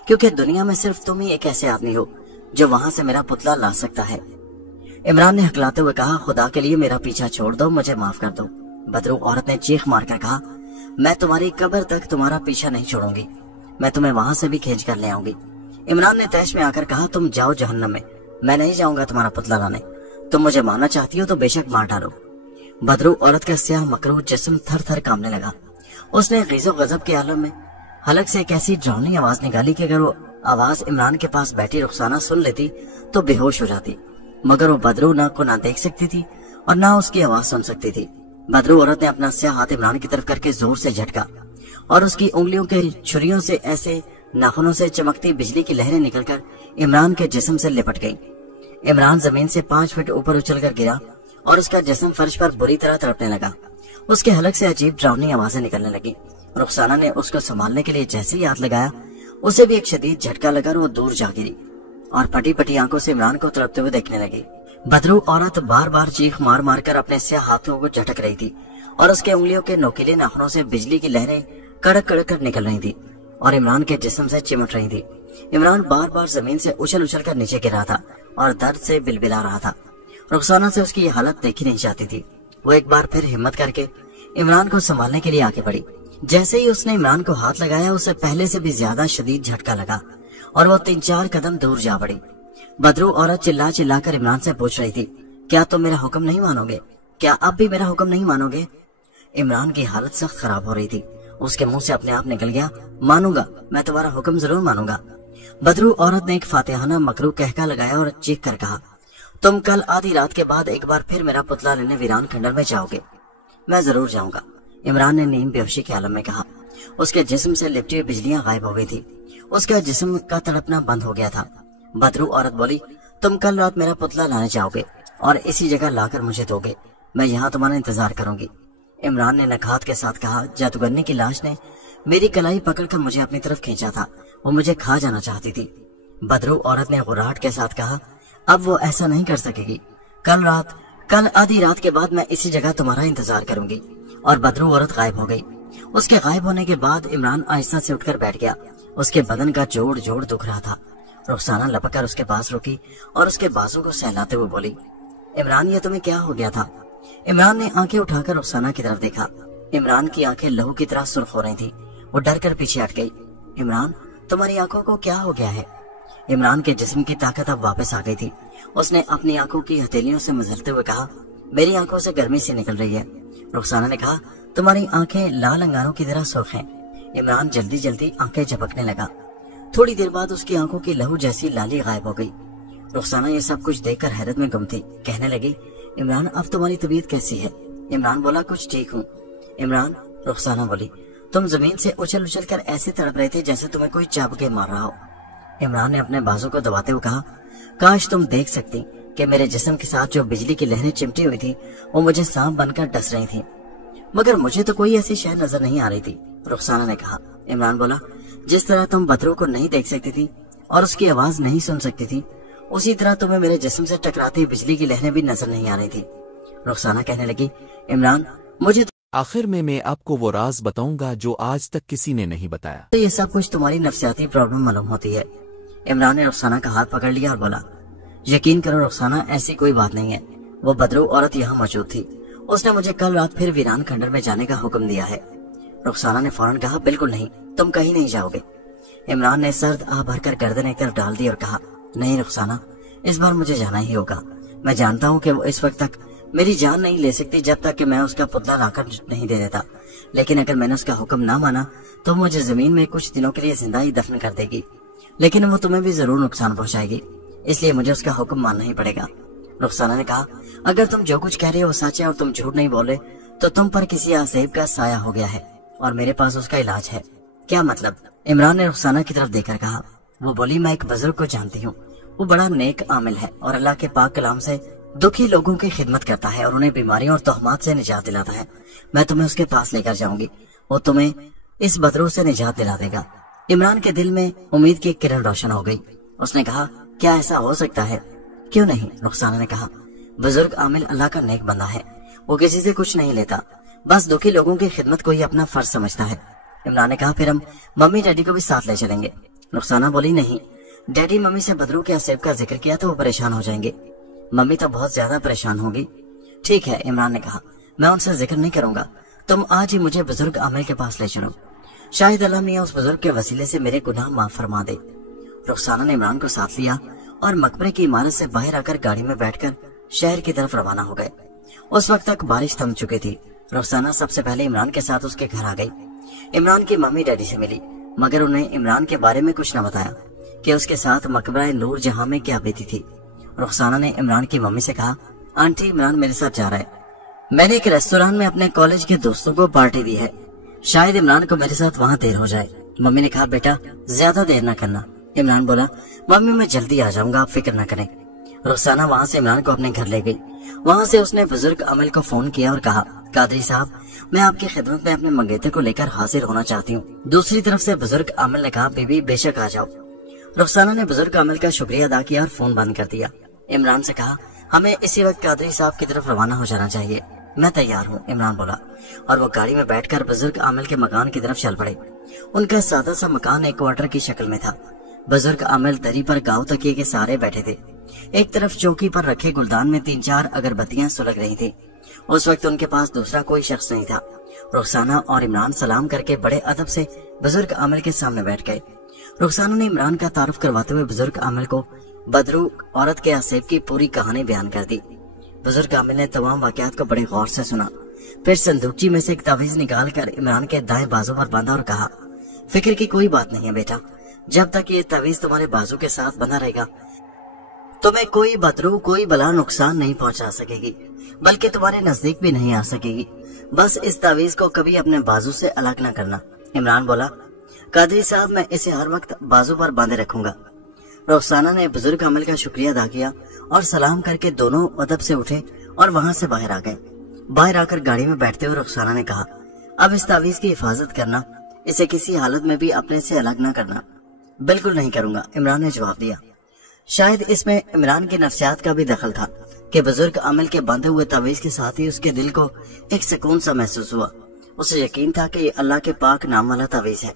क्योंकि दुनिया में सिर्फ तुम ही एक ऐसे आदमी हो जो वहां से मेरा पुतला ला सकता है। इमरान ने हकलाते हुए कहा, खुदा के लिए मेरा पीछा छोड़ दो, मुझे माफ कर दो। बदरू औरत ने चीख मारकर कहा, मैं तुम्हारी कब्र तक तुम्हारा पीछा नहीं छोड़ूंगी, मैं तुम्हें वहां से भी खींच कर ले आऊंगी। इमरान ने तैश में आकर कहा, तुम जाओ जहन्नम में, मैं नहीं जाऊंगा तुम्हारा पुतला लाने, तुम मुझे मारना चाहती हो तो बेशक मार डालो। बदरू औरत का स्याह मकरूह जिस्म थर थर कांपने लगा। उसने गीज़ो गजब के आलम में हलक से एक ऐसी डरावनी आवाज निकाली कि अगर वो आवाज इमरान के पास बैठी रुखसाना सुन लेती तो बेहोश हो जाती, मगर वो बदरू को ना देख सकती थी और ना उसकी आवाज सुन सकती थी। बदरू औरत ने अपना स्याह हाथ इमरान की तरफ करके जोर से झटका और उसकी उंगलियों के छुरियों से ऐसे नाखूनों से चमकती बिजली की लहरें निकलकर इमरान के जिस्म से लिपट गईं। इमरान जमीन से 5 फीट ऊपर उछलकर गिरा और उसका जिस्म फर्श पर बुरी तरह तड़पने लगा। उसके हलक से अजीब डरावनी आवाजें निकलने लगी। रुखसाना ने उसको संभालने के लिए जैसे ही हाथ लगाया, उसे भी एक शदीद झटका लगा और वो दूर जा गिरी और फटी फटी आंखों से इमरान को तड़पते हुए देखने लगी। बदरू औरत बार बार चीख मार मार कर अपने स्याह हाथों को झटक रही थी और उसके उंगलियों के नोकीले नाखूनों से बिजली की लहरें कड़क कड़क कर निकल रही थी और इमरान के जिस्म से चिमट रही थी। इमरान बार बार जमीन से उछल उछल कर नीचे गिरा था और दर्द से बिलबिला रहा था। रुखसाना से उसकी ये हालत देखी नहीं जाती थी। वो एक बार फिर हिम्मत करके इमरान को संभालने के लिए आगे बढ़ी। जैसे ही उसने इमरान को हाथ लगाया, उसे पहले से भी ज्यादा शदीद झटका लगा और वो 3-4 कदम दूर जा पड़ी। बदरू औरत चिल्ला चिल्ला कर इमरान से पूछ रही थी, क्या तुम मेरा हुक्म नहीं मानोगे? क्या अब भी मेरा हुक्म नहीं मानोगे? इमरान की हालत सख्त खराब हो रही थी। उसके मुंह से अपने आप निकल गया, मानूंगा, मैं तुम्हारा हुक्म जरूर मानूंगा। बदरू औरत ने एक फातिहाना मकरू कहका लगाया और चीख कर कहा, तुम कल आधी रात के बाद एक बार फिर मेरा पुतला लेने वीरान खंडर में जाओगे। मैं जरूर जाऊंगा, इमरान ने नीम बेहोशी के आलम में कहा। उसके जिस्म से लिपटी हुई बिजलियां गायब हो गई थी। उसका जिस्म का तड़पना बंद हो गया था। बदरू औरत बोली, तुम कल रात मेरा पुतला लाने जाओगे और इसी जगह लाकर मुझे दोगे, मैं यहाँ तुम्हारा इंतजार करूंगी। इमरान ने नखात के साथ कहा, जादूगरनी की लाश ने मेरी कलाई पकड़कर मुझे अपनी तरफ खींचा था, वो मुझे खा जाना चाहती थी। बदरू औरत ने गुर्राहट के साथ कहा, अब वो ऐसा नहीं कर सकेगी। कल आधी रात के बाद मैं इसी जगह तुम्हारा इंतजार करूंगी। और बदरू औरत गायब हो गई। उसके गायब होने के बाद इमरान आहिस्ता से उठकर बैठ गया। उसके बदन का जोड़ जोड़ दुख रहा था। रुखसाना लपक कर उसके पास रुकी और उसके बाजू को सहलाते हुए बोली, इमरान, ये तुम्हें क्या हो गया था? इमरान ने आंखें उठाकर रुखसाना की तरफ देखा। इमरान की आंखें लहू की तरह सुर्ख हो रही थी। वो डर कर पीछे हट गई। इमरान, तुम्हारी आंखों को क्या हो गया है? इमरान के जिस्म की ताकत अब वापस आ गई थी। उसने अपनी आंखों की हथेलियों से मसलते हुए कहा, मेरी आंखों से गर्मी सी निकल रही है। रुखसाना ने कहा, तुम्हारी आंखें लाल अंगारों की तरह सुर्ख हैं। इमरान जल्दी जल्दी आंखें झपकने लगा। थोड़ी देर बाद उसकी आंखों की लहू जैसी लाली गायब हो गई। रुखसाना ये सब कुछ देखकर हैरत में गुम थी। कहने लगी, इमरान, अब तुम्हारी तबीयत कैसी है? इमरान बोला, कुछ ठीक हूँ। इमरान, रुखसाना बोली, तुम जमीन से उछल उछल कर ऐसे तड़प रहे थे जैसे तुम्हें कोई चाबुके मार रहा हो। इमरान ने अपने बाजू को दबाते हुए कहा, काश तुम देख सकती कि मेरे जिस्म के साथ जो बिजली की लहरें चिमटी हुई थी वो मुझे सांप बनकर डस रही थी, मगर मुझे तो कोई ऐसी शय नजर नहीं आ रही थी। रुखसाना ने कहा। इमरान बोला, जिस तरह तुम बदरू को नहीं देख सकती थी और उसकी आवाज नहीं सुन सकती थी, उसी तरह तुम्हें मेरे जिस्म से टकराती बिजली की लहरें भी नजर नहीं आ रही थी। रुखसाना कहने लगी, इमरान, मुझे आखिर में मैं आपको वो राज बताऊंगा जो आज तक किसी ने नहीं बताया। तो ये सब कुछ तुम्हारी नफ्सियाती प्रॉब्लम मालूम होती है। इमरान ने रुखसाना का हाथ पकड़ लिया और बोला, यकीन करो रुखसाना, ऐसी कोई बात नहीं है। वो बदरू औरत यहाँ मौजूद थी। उसने मुझे कल रात फिर वीरान खंडर में जाने का हुक्म दिया है। रुखसाना ने फौरन कहा, बिल्कुल नहीं, तुम कहीं नहीं जाओगे। इमरान ने सर्द आह भरकर गर्दन एक तरफ डाल दी और कहा, नहीं रुखसाना, इस बार मुझे जाना ही होगा। मैं जानता हूँ कि वो इस वक्त तक मेरी जान नहीं ले सकती जब तक कि मैं उसका पुतला लाकर नहीं दे देता, लेकिन अगर मैंने उसका हुक्म ना माना तो मुझे जमीन में कुछ दिनों के लिए जिंदा ही दफन कर देगी, लेकिन वो तुम्हें भी जरूर नुकसान पहुंचाएगी, इसलिए मुझे उसका हुक्म मानना ही पड़ेगा। रुखसाना ने कहा, अगर तुम जो कुछ कह रहे हो सच है और तुम झूठ नहीं बोले तो तुम पर किसी आसेब का साया हो गया है और मेरे पास उसका इलाज है। क्या मतलब? इमरान ने रुखसाना की तरफ देखकर कहा। वो बोली, मैं एक बुजुर्ग को जानती हूँ, वो बड़ा नेक आमिल है और अल्लाह के पाक कलाम से दुखी लोगों की खिदमत करता है और उन्हें बीमारियों और तोहमात से निजात दिलाता है। मैं तुम्हें उसके पास लेकर जाऊंगी, वो तुम्हें इस बदरू से निजात दिला देगा। इमरान के दिल में उम्मीद की किरण रोशन हो गई। उसने कहा, क्या ऐसा हो सकता है? क्यों नहीं, रुखसाना ने कहा। बुजुर्ग आमिल अल्लाह का नेक बंदा है, वो किसी से कुछ नहीं लेता, बस दुखी लोगों की खिदमत को ही अपना फर्ज समझता है। इमरान ने कहा, फिर हम मम्मी डैडी को भी साथ ले चलेंगे। रुखसाना बोली, नहीं, डैडी मम्मी से बदरू के असेब का जिक्र किया तो वो परेशान हो जाएंगे, मम्मी तो बहुत ज्यादा परेशान होगी। ठीक है, इमरान ने कहा, मैं उनसे जिक्र नहीं करूंगा, तुम आज ही मुझे बुजुर्ग आमिल के पास ले चलो, शायद अल्लाह मियां उस बुजुर्ग के वसीले से मेरे गुनाह माफ फरमा दे। रुखसाना ने इमरान को साथ लिया और मकबरे की इमारत से बाहर आकर गाड़ी में बैठकर शहर की तरफ रवाना हो गए। उस वक्त तक बारिश थम चुकी थी। रुखसाना सबसे पहले इमरान के साथ उसके घर आ गई। इमरान की मम्मी डैडी से मिली, मगर उन्हें इमरान के बारे में कुछ न बताया कि उसके साथ मकबरा नूर जहां में क्या बीती थी। रुखसाना ने इमरान की मम्मी से कहा, आंटी इमरान मेरे साथ जा रहा है, मैंने एक रेस्टोरेंट में अपने कॉलेज के दोस्तों को पार्टी दी है, शायद इमरान को मेरे साथ वहाँ देर हो जाए। मम्मी ने कहा, बेटा ज्यादा देर न करना। इमरान बोला, मम्मी मैं जल्दी आ जाऊंगा, आप फिक्र न करें। रुखसाना वहाँ से इमरान को अपने घर ले गई। वहाँ से उसने बुजुर्ग आमिल को फोन किया और कहा, कादरी साहब, मैं आपकी खिदमत में अपने मंगेतर को लेकर हाजिर होना चाहती हूँ। दूसरी तरफ से बुजुर्ग आमिल ने कहा, बीबी बेशक आ जाओ। रुखसाना ने बुजुर्ग आमिल का शुक्रिया अदा किया और फोन बंद कर दिया। इमरान से कहा, हमें इसी वक्त कादरी साहब की तरफ रवाना हो जाना चाहिए। मैं तैयार हूँ, इमरान बोला, और वो गाड़ी में बैठकर बुजुर्ग आमिल के मकान की तरफ चल पड़े। उनका सादा सा मकान एक क्वार्टर की शक्ल में था। बुजुर्ग आमिल दरी पर गाँव तकिए के सहारे बैठे थे। एक तरफ चौकी पर रखे गुलदान में 3-4 अगरबत्तियां सुलग रही थी। उस वक्त उनके पास दूसरा कोई शख्स नहीं था। रुखसाना और इमरान सलाम करके बड़े अदब से बुजुर्ग आमिल के सामने बैठ गए। रुखसाना ने इमरान का तारुफ करवाते हुए बुजुर्ग आमिल को बदरू औरत के असेब की पूरी कहानी बयान कर दी। बुजुर्ग आमिल ने तमाम वाकयात को बड़े गौर से सुना, फिर संदूकची में से एक तावीज निकाल कर इमरान के दाएं बाजू पर बांधा और कहा, फिक्र की कोई बात नहीं है बेटा, जब तक ये तावीज तुम्हारे बाजू के साथ बना रहेगा तुम्हें कोई बदरू कोई बला नुकसान नहीं पहुंचा सकेगी, बल्कि तुम्हारे नजदीक भी नहीं आ सकेगी। बस इस तावीज को कभी अपने बाजू से अलग न करना। इमरान बोला, कादरी साहब मैं इसे हर वक्त बाजू पर बांधे रखूंगा। रुखसाना ने बुजुर्ग आमिल का शुक्रिया अदा किया और सलाम करके दोनों अदब से उठे और वहां से बाहर आ गए। बाहर आकर गाड़ी में बैठते हुए रुखसाना ने कहा, अब इस तावीज की हिफाजत करना, इसे किसी हालत में भी अपने से अलग न करना। बिल्कुल नहीं करूंगा, इमरान ने जवाब दिया। शायद इसमें इमरान की नफ्सियात का भी दखल था कि बुजुर्ग आमिल के बांधे हुए तावीज के साथ ही उसके दिल को एक सुकून सा महसूस हुआ। उसे यकीन था कि ये अल्लाह के पाक नाम वाला तावीज है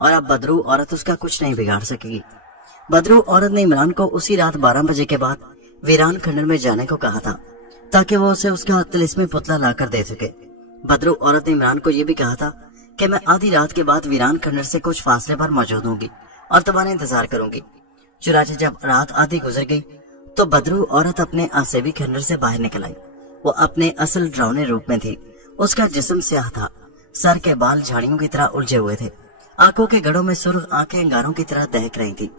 और अब बदरू औरत उसका कुछ नहीं बिगाड़ सकेगी। बदरू औरत ने इमरान को उसी रात 12 बजे के बाद वीरान खंडर में जाने को कहा था ताकि वो उसे उसका तिलिस्मी पुतला लाकर दे सके। बदरू औरत ने इमरान को यह भी कहा था कि मैं आधी रात के बाद वीरान खंडर से कुछ फासले पर मौजूद होंगी और तुम्हारा इंतजार करूंगी। चुनाचे जब रात आधी गुजर गई तो बदरू औरत अपने आसेबी खंडर से बाहर निकल आई। वो अपने असल डरावने रूप में थी। उसका जिस्म स्याह था, सर के बाल झाड़ियों की तरह उलझे हुए थे, आंखों के गड़ों में सुर्ख आंखें अंगारों की तरह दहक रही थी।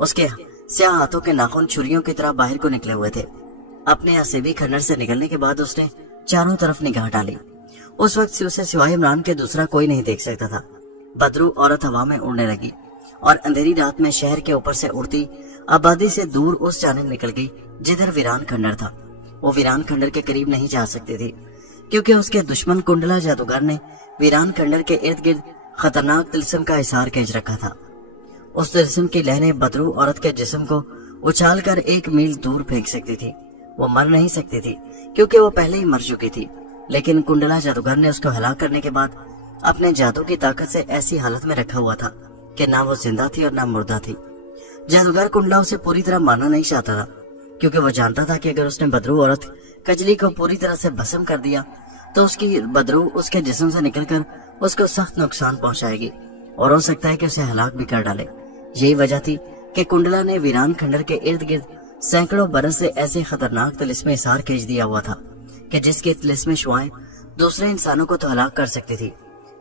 उसके स्याह हाथों के नाखून छुरियों की तरह बाहर को निकले हुए थे। अपने आसेबी खंडर से निकलने के बाद उसने चारों तरफ निगाह डाली। उस वक्त से उसे सिवाय इमरान के दूसरा कोई नहीं देख सकता था। बदरू औरत हवा में उड़ने लगी और अंधेरी रात में शहर के ऊपर से उड़ती आबादी से दूर उस जानिब निकल गई जिधर वीरान खंडर था। वो वीरान खंडर के करीब नहीं जा सकती थी क्योंकि उसके दुश्मन कुंडला जादूगर ने वीरान खंडर के इर्द गिर्द खतरनाक तिलस्म का हिसार खींच रखा था। उस तिलस्म की लहरें बदरू औरत के जिस्म को उछाल कर 1 मील दूर फेंक सकती थी। वो मर नहीं सकती थी क्योंकि वो पहले ही मर चुकी थी, लेकिन कुंडला जादूगर ने उसको हलाक करने के बाद अपने जादू की ताकत से ऐसी हालत में रखा हुआ था कि ना वो जिंदा थी और ना मुर्दा थी। जादूगर कुंडला उसे पूरी तरह मारना नहीं चाहता था क्योंकि वो जानता था कि अगर उसने बदरू औरत कजली को पूरी तरह से भस्म कर दिया तो उसकी बदरू उसके जिस्म से निकलकर उसको सख्त नुकसान पहुंचाएगी और हो सकता है कि उसे हलाक भी कर डाले। यही वजह थी कि कुंडला ने वीरान खंडर के इर्द गिर्द सैकड़ों बरस से ऐसे खतरनाक तिलिस्मी हिसार खींच दिया हुआ था कि जिसके तिलिस्मी शुआएं दूसरे इंसानों को तो हलाक कर सकती थी,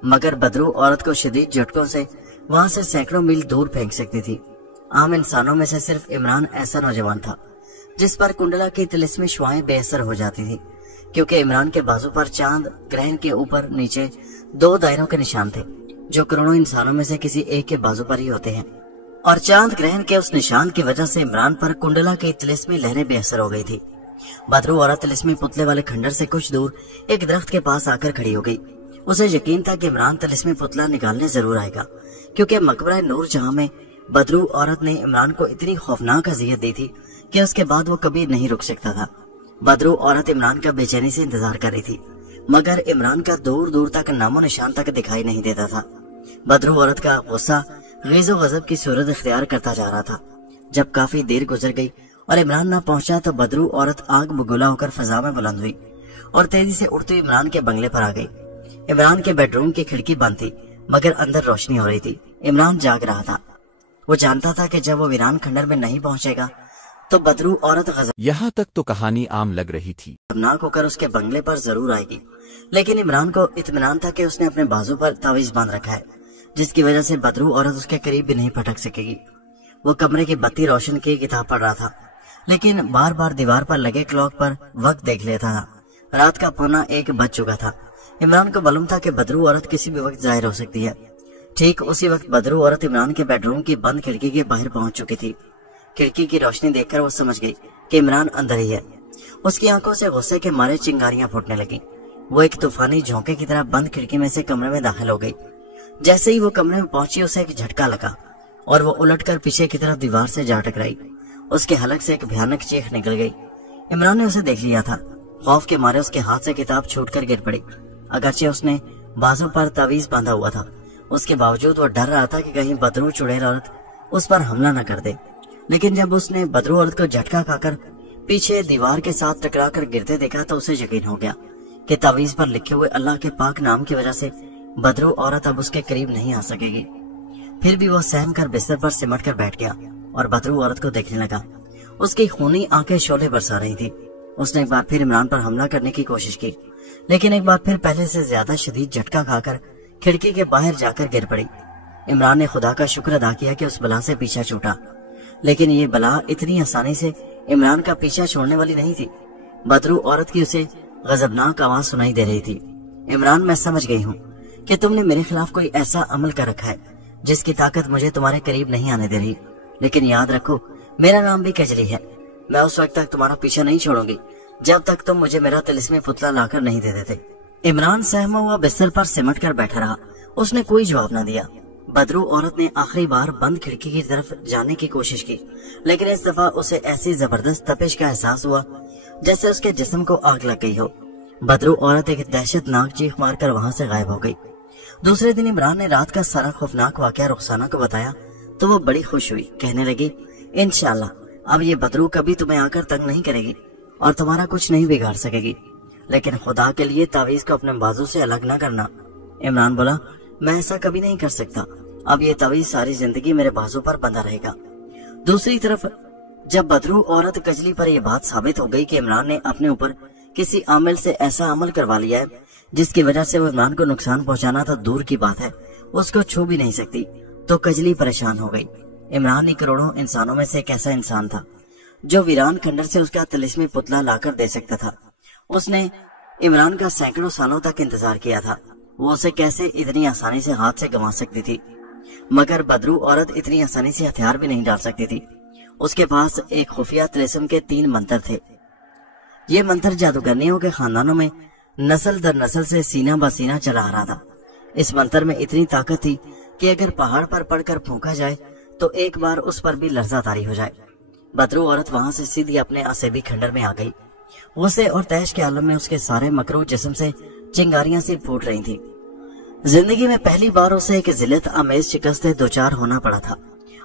मगर बदरू औरत को शदीद झटकों से वहां से सैकड़ों मील दूर फेंक सकती थी। आम इंसानों में से सिर्फ इमरान ऐसा नौजवान था जिस पर कुंडला की तिलिस्मी शुआएं बेअसर हो जाती थी, क्योंकि इमरान के बाजू पर चांद ग्रहण के ऊपर नीचे 2 दायरों के निशान थे जो करोड़ों इंसानों में से किसी एक के बाजू पर ही होते हैं और चांद ग्रहण के उस निशान की वजह से इमरान पर कुंडला की तिलिस्मी लहरें बेअसर हो गई थी। बदरू औरत तिलिस्मी पुतले वाले खंडर से कुछ दूर एक दरख्त के पास आकर खड़ी हो गई। उसे यकीन था कि इमरान तिलिस्मी पुतला निकालने जरूर आएगा, क्योंकि मकबरा नूर जहां में बदरू औरत ने इमरान को इतनी खौफनाक अजियत दी थी कि उसके बाद वो कभी नहीं रुक सकता था। बदरू औरत इमरान का बेचैनी से इंतजार कर रही थी, मगर इमरान का दूर दूर तक नामो निशान तक दिखाई नहीं देता था। बदरू औरत का गुस्सा गैज़ो गज़ब की सूरत इख्तियार करता जा रहा था। जब काफी देर गुजर गई और इमरान न पहुंचा तो बदरू औरत आग बगोला होकर फजा में बुलंद हुई और तेजी से उड़ते हुए इमरान के बंगले पर आ गई। इमरान के बेडरूम की खिड़की बंद थी, मगर अंदर रोशनी हो रही थी। इमरान जाग रहा था। वो जानता था कि जब वो वीरान खंडर में नहीं पहुंचेगा तो बदरू औरत यहाँ तक तो कहानी आम लग रही थी। खतरनाक होकर उसके बंगले पर जरूर आएगी, लेकिन इमरान को इत्मीनान था कि उसने अपने बाजू पर तावीज बांध रखा है, जिसकी वजह से बदरू औरत उसके करीब भी नहीं फटक सकेगी। वो कमरे की बत्ती रोशन किए किताब पढ़ रहा था, लेकिन बार बार दीवार पर लगे क्लॉक पर वक्त देख लेता था। रात का 1:15 बज चुका था। इमरान को मालूम था कि बदरू औरत किसी भी वक्त जाहिर हो सकती है। ठीक उसी वक्त बदरू औरत इमरान के बेडरूम की बंद खिड़की के बाहर पहुंच चुकी थी। खिड़की की रोशनी देखकर वो समझ गई कि इमरान अंदर ही है। उसकी आंखों से गुस्से के मारे चिंगारियां फूटने लगी। वो एक तूफानी झोंके की तरह बंद खिड़की में से कमरे में दाखिल हो गई। जैसे ही वो कमरे में पहुंची उसे एक झटका लगा और वो उलटकर पीछे की तरफ दीवार से जा टकराई। उसके हलक से एक भयानक चीख निकल गई। इमरान ने उसे देख लिया था। खौफ के मारे उसके हाथ से किताब छूटकर गिर पड़ी। अगरचे उसने बाजू पर तावीज बांधा हुआ था, उसके बावजूद वो डर रहा था कि कहीं बदरू चुड़ैल औरत उस पर हमला न कर दे। लेकिन जब उसने बदरू औरत को झटका खाकर पीछे दीवार के साथ टकरा कर गिरते देखा तो उसे यकीन हो गया कि तावीज पर लिखे हुए अल्लाह के पाक नाम की वजह से बदरू औरत अब उसके करीब नहीं आ सकेगी। फिर भी वो सहम कर बिस्तर पर सिमट कर बैठ गया और बदरू औरत को देखने लगा। उसकी खूनी आंखें शोले बरसा रही थी। उसने एक बार फिर इमरान पर हमला करने की कोशिश की, लेकिन एक बार फिर पहले से ज्यादा शदीद झटका खाकर खिड़की के बाहर जाकर गिर पड़ी। इमरान ने खुदा का शुक्र अदा किया कि उस बला से पीछा छूटा, लेकिन ये बला इतनी आसानी से इमरान का पीछा छोड़ने वाली नहीं थी। बदरू औरत की उसे गजबनाक आवाज सुनाई दे रही थी। इमरान, मैं समझ गई हूँ कि तुमने मेरे खिलाफ कोई ऐसा अमल कर रखा है जिसकी ताकत मुझे तुम्हारे करीब नहीं आने दे रही, लेकिन याद रखो मेरा नाम भी कजली है। मैं उस वक्त तक तुम्हारा पीछा नहीं छोड़ूंगी जब तक तुम मुझे मेरा तिलिस्मी पुतला लाकर नहीं दे देते। इमरान सहमा हुआ बिस्तर पर सिमट कर बैठा रहा। उसने कोई जवाब न दिया। बदरू औरत ने आखिरी बार बंद खिड़की की तरफ जाने की कोशिश की, लेकिन इस दफा उसे ऐसी जबरदस्त तपिश का एहसास हुआ जैसे उसके जिस्म को आग लग गई हो। बदरू औरत एक दहशतनाक चीख मारकर वहां से गायब हो गई। दूसरे दिन इमरान ने रात का सारा खौफनाक वाकया रुखसाना को बताया तो वो बड़ी खुश हुई। कहने लगी, इंशाल्लाह अब ये बदरू कभी तुम्हें आकर तंग नहीं करेगी और तुम्हारा कुछ नहीं बिगाड़ सकेगी, लेकिन खुदा के लिए तावीज को अपने बाजू से अलग न करना। इमरान बोला, मैं ऐसा कभी नहीं कर सकता। अब ये तावीज सारी जिंदगी मेरे बाजू पर बंधा रहेगा। दूसरी तरफ जब बदरू औरत कजली पर यह बात साबित हो गई कि इमरान ने अपने ऊपर किसी आमिल से ऐसा अमल करवा लिया है जिसकी वजह से वो इमरान को नुकसान पहुंचाना तो दूर की बात है, उसको छू भी नहीं सकती, तो कजली परेशान हो गई। इमरान ही करोड़ों इंसानों में से एक ऐसा इंसान था जो वीरान खंडर से उसका तिलिस्मी पुतला लाकर दे सकता था। उसने इमरान का सैकड़ों सालों तक इंतजार किया था। वो उसे कैसे इतनी आसानी से हाथ से गंवा सकती थी, मगर बदरू औरत इतनी आसानी से हथियार भी नहीं डाल सकती थी। उसके पास एक खुफिया तिलिस्म के 3 मंत्र थे। ये मंत्र जादूगरनियों के खानदानों में नस्ल दर नस्ल से सीना बसीना चला आ रहा था। इस मंत्र में इतनी ताकत थी कि अगर पहाड़ पर पड़कर फूंका जाए तो एक बार उस पर भी लर्जा तारी हो जाए। बदरू औरत वहां से सीधी अपने असेबी खंडर में आ गई। गुस्से और तैश के आलम में उसके सारे मकरू जिस्म से चिंगारियां सी फूट रही थी। जिंदगी में पहली बार उसे एक जिल्लत आमेज शिकस्त से 2-4 होना पड़ा था।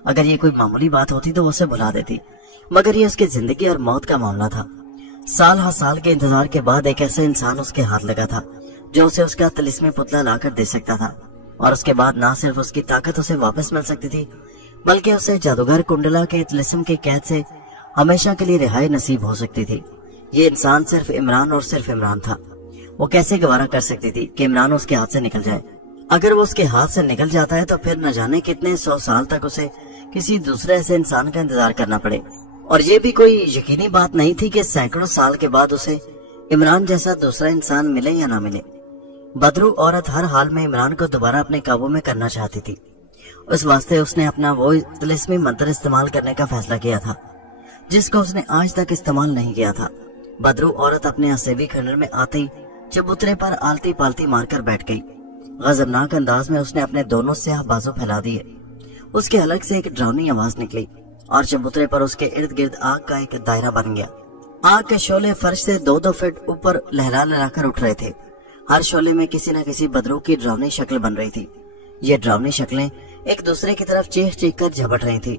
अगर ये कोई मामूली बात होती तो उसे भुला देती, मगर ये उसकी जिंदगी और मौत का मामला था। साल हर साल के इंतजार के बाद एक ऐसा इंसान उसके हाथ लगा था जो उसे उसका तिलिस्मी पुतला लाकर दे सकता था, और उसके बाद न सिर्फ उसकी ताकत उसे वापस मिल सकती थी, बल्कि उसे जादूगर कुंडला के तिलिस्म की कैद से हमेशा के लिए रिहाई नसीब हो सकती थी। ये इंसान सिर्फ इमरान और सिर्फ इमरान था। वो कैसे गवारा कर सकती थी कि इमरान उसके हाथ से निकल जाए। अगर वो उसके हाथ से निकल जाता है तो फिर न जाने कितने 100 साल तक उसे किसी दूसरे ऐसे इंसान का इंतजार करना पड़े। और ये भी कोई यकीनी बात नहीं थी कि सैकड़ों साल के बाद उसे इमरान जैसा दूसरा इंसान मिले या ना मिले। बदरू औरत हर हाल में इमरान को दोबारा अपने काबू में करना चाहती थी। उस वास्ते उसने अपना वो तिलिस्मी मंत्र इस्तेमाल करने का फैसला किया था जिसको उसने आज तक इस्तेमाल नहीं किया था। बदरू औरत अपने असेबी खंडर में आते ही चबूतरे पर आलती पालती मारकर बैठ गई। गजबनाक अंदाज में उसने अपने दोनों स्याह बाजू फैला दिए। उसके हलक से एक डरावनी आवाज निकली और चबूतरे पर उसके इर्द गिर्द आग का एक दायरा बन गया। आग के शोले फर्श से 2-2 फीट ऊपर लहरा लहरा कर उठ रहे थे। हर शोले में किसी न किसी बदरू की डरावनी शक्ल बन रही थी। ये डरावनी शक्लें एक दूसरे की तरफ चीख चीख कर झपट रही थी।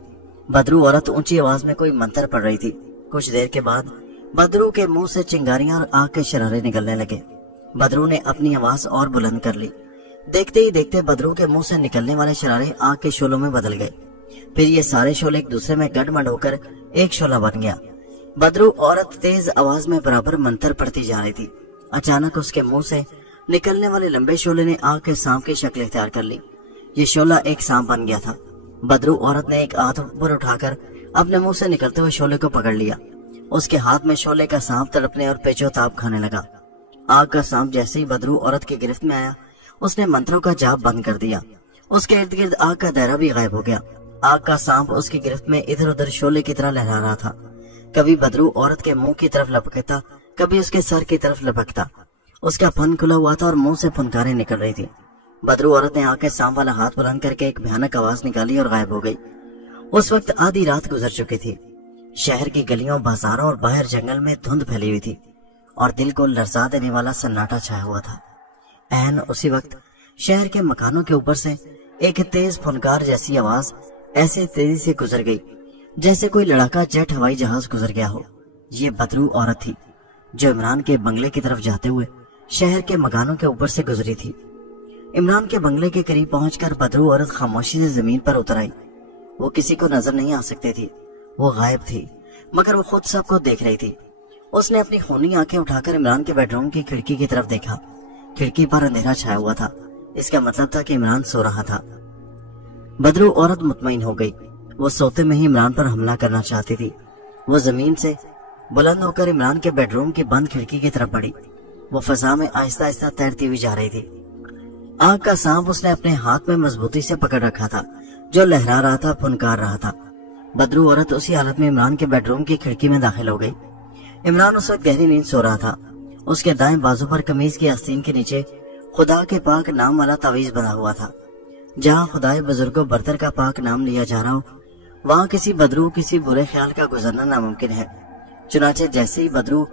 बदरू औरत ऊंची आवाज में कोई मंत्र पढ़ रही थी। कुछ देर के बाद बदरू के मुंह से चिंगारियां और आग के शरारे निकलने लगे। बदरू ने अपनी आवाज और बुलंद कर ली। देखते ही देखते बदरू के मुंह से निकलने वाले शरारे आग के शोलों में बदल गए। फिर ये सारे शोले एक दूसरे में गड़मड़ होकर एक शोला बन गया। बदरू औरत तेज आवाज में बराबर मंत्र पढ़ती जा रही थी। अचानक उसके मुंह से निकलने वाले लंबे शोले ने आग के सांप की शक्ल इख्तियार कर ली। ये शोला एक सांप बन गया था। बदरू औरत ने एक हाथ ऊपर उठाकर अपने मुंह से निकलते हुए शोले को पकड़ लिया। उसके हाथ में शोले का सांप तड़पने और पेचोताप खाने लगा। आग का सांप जैसे ही बदरू औरत की गिरफ्त में आया, उसने मंत्रों का जाप बंद कर दिया। उसके इर्द गिर्द आग का दायरा भी गायब हो गया। आग का सांप उसकी गिरफ्त में इधर उधर शोले की तरह लहरा रहा था। कभी बदरू औरत के मुंह की तरफ लपकता, कभी उसके सर की तरफ लपकता। उसका फन खुला हुआ था और मुंह से फुनकारें निकल रही थी। बदरू औरत ने आग के सांप वाला हाथ बुलंद करके एक भयानक आवाज निकाली और गायब हो गई। उस वक्त आधी रात गुजर चुकी थी। शहर की गलियों, बाजारों और बाहर जंगल में धुंध फैली हुई थी और दिल को लरसा देने वाला सन्नाटा छाया हुआ था। ऐन उसी वक्त शहर के मकानों के ऊपर से एक तेज फुनकार जैसी आवाज ऐसे तेजी से गुजर गई जैसे कोई लड़ाका जेट हवाई जहाज गुजर गया हो। ये बदरू औरत थी जो इमरान के बंगले की तरफ जाते हुए शहर के मकानों के ऊपर से गुजरी थी। इमरान के बंगले के करीब पहुंचकर बदरू औरत खामोशी से जमीन पर उतर आई। वो किसी को नजर नहीं आ सकती थी। वो गायब थी, मगर वो खुद सबको देख रही थी। उसने अपनी खूनी आंखें उठाकर इमरान के बेडरूम की खिड़की की तरफ देखा। खिड़की पर अंधेरा छाया हुआ था। इसका मतलब था कि इमरान सो रहा था। बदरू औरत मुतमईन हो गई। वो सोते में ही इमरान पर हमला करना चाहती थी। वो जमीन से बुलंद होकर इमरान के बेडरूम की बंद खिड़की की तरफ बढ़ी। वो फजा में आहिस्ता आहिस्ता तैरती हुई जा रही थी। आग का सांप उसने अपने हाथ में मजबूती से पकड़ रखा था, जो लहरा रहा था, फुनकार रहा था। बदरू औरत उसी हालत में इमरान के बेडरूम की खिड़की में दाखिल हो गई। इमरान उस वक्त गहरी नींद सो रहा था। उसके दाएं बाजू पर कमीज की आस्तीन के नीचे खुदा के पाक नाम वाला तावीज बना हुआ था। जहाँ खुदाए बुजुर्गों बरतर का पाक नाम लिया जा रहा हो, वहाँ किसी बदरू, किसी बुरे ख्याल का गुजरना नामुमकिन है। चुनाचे जैसे ही बदरू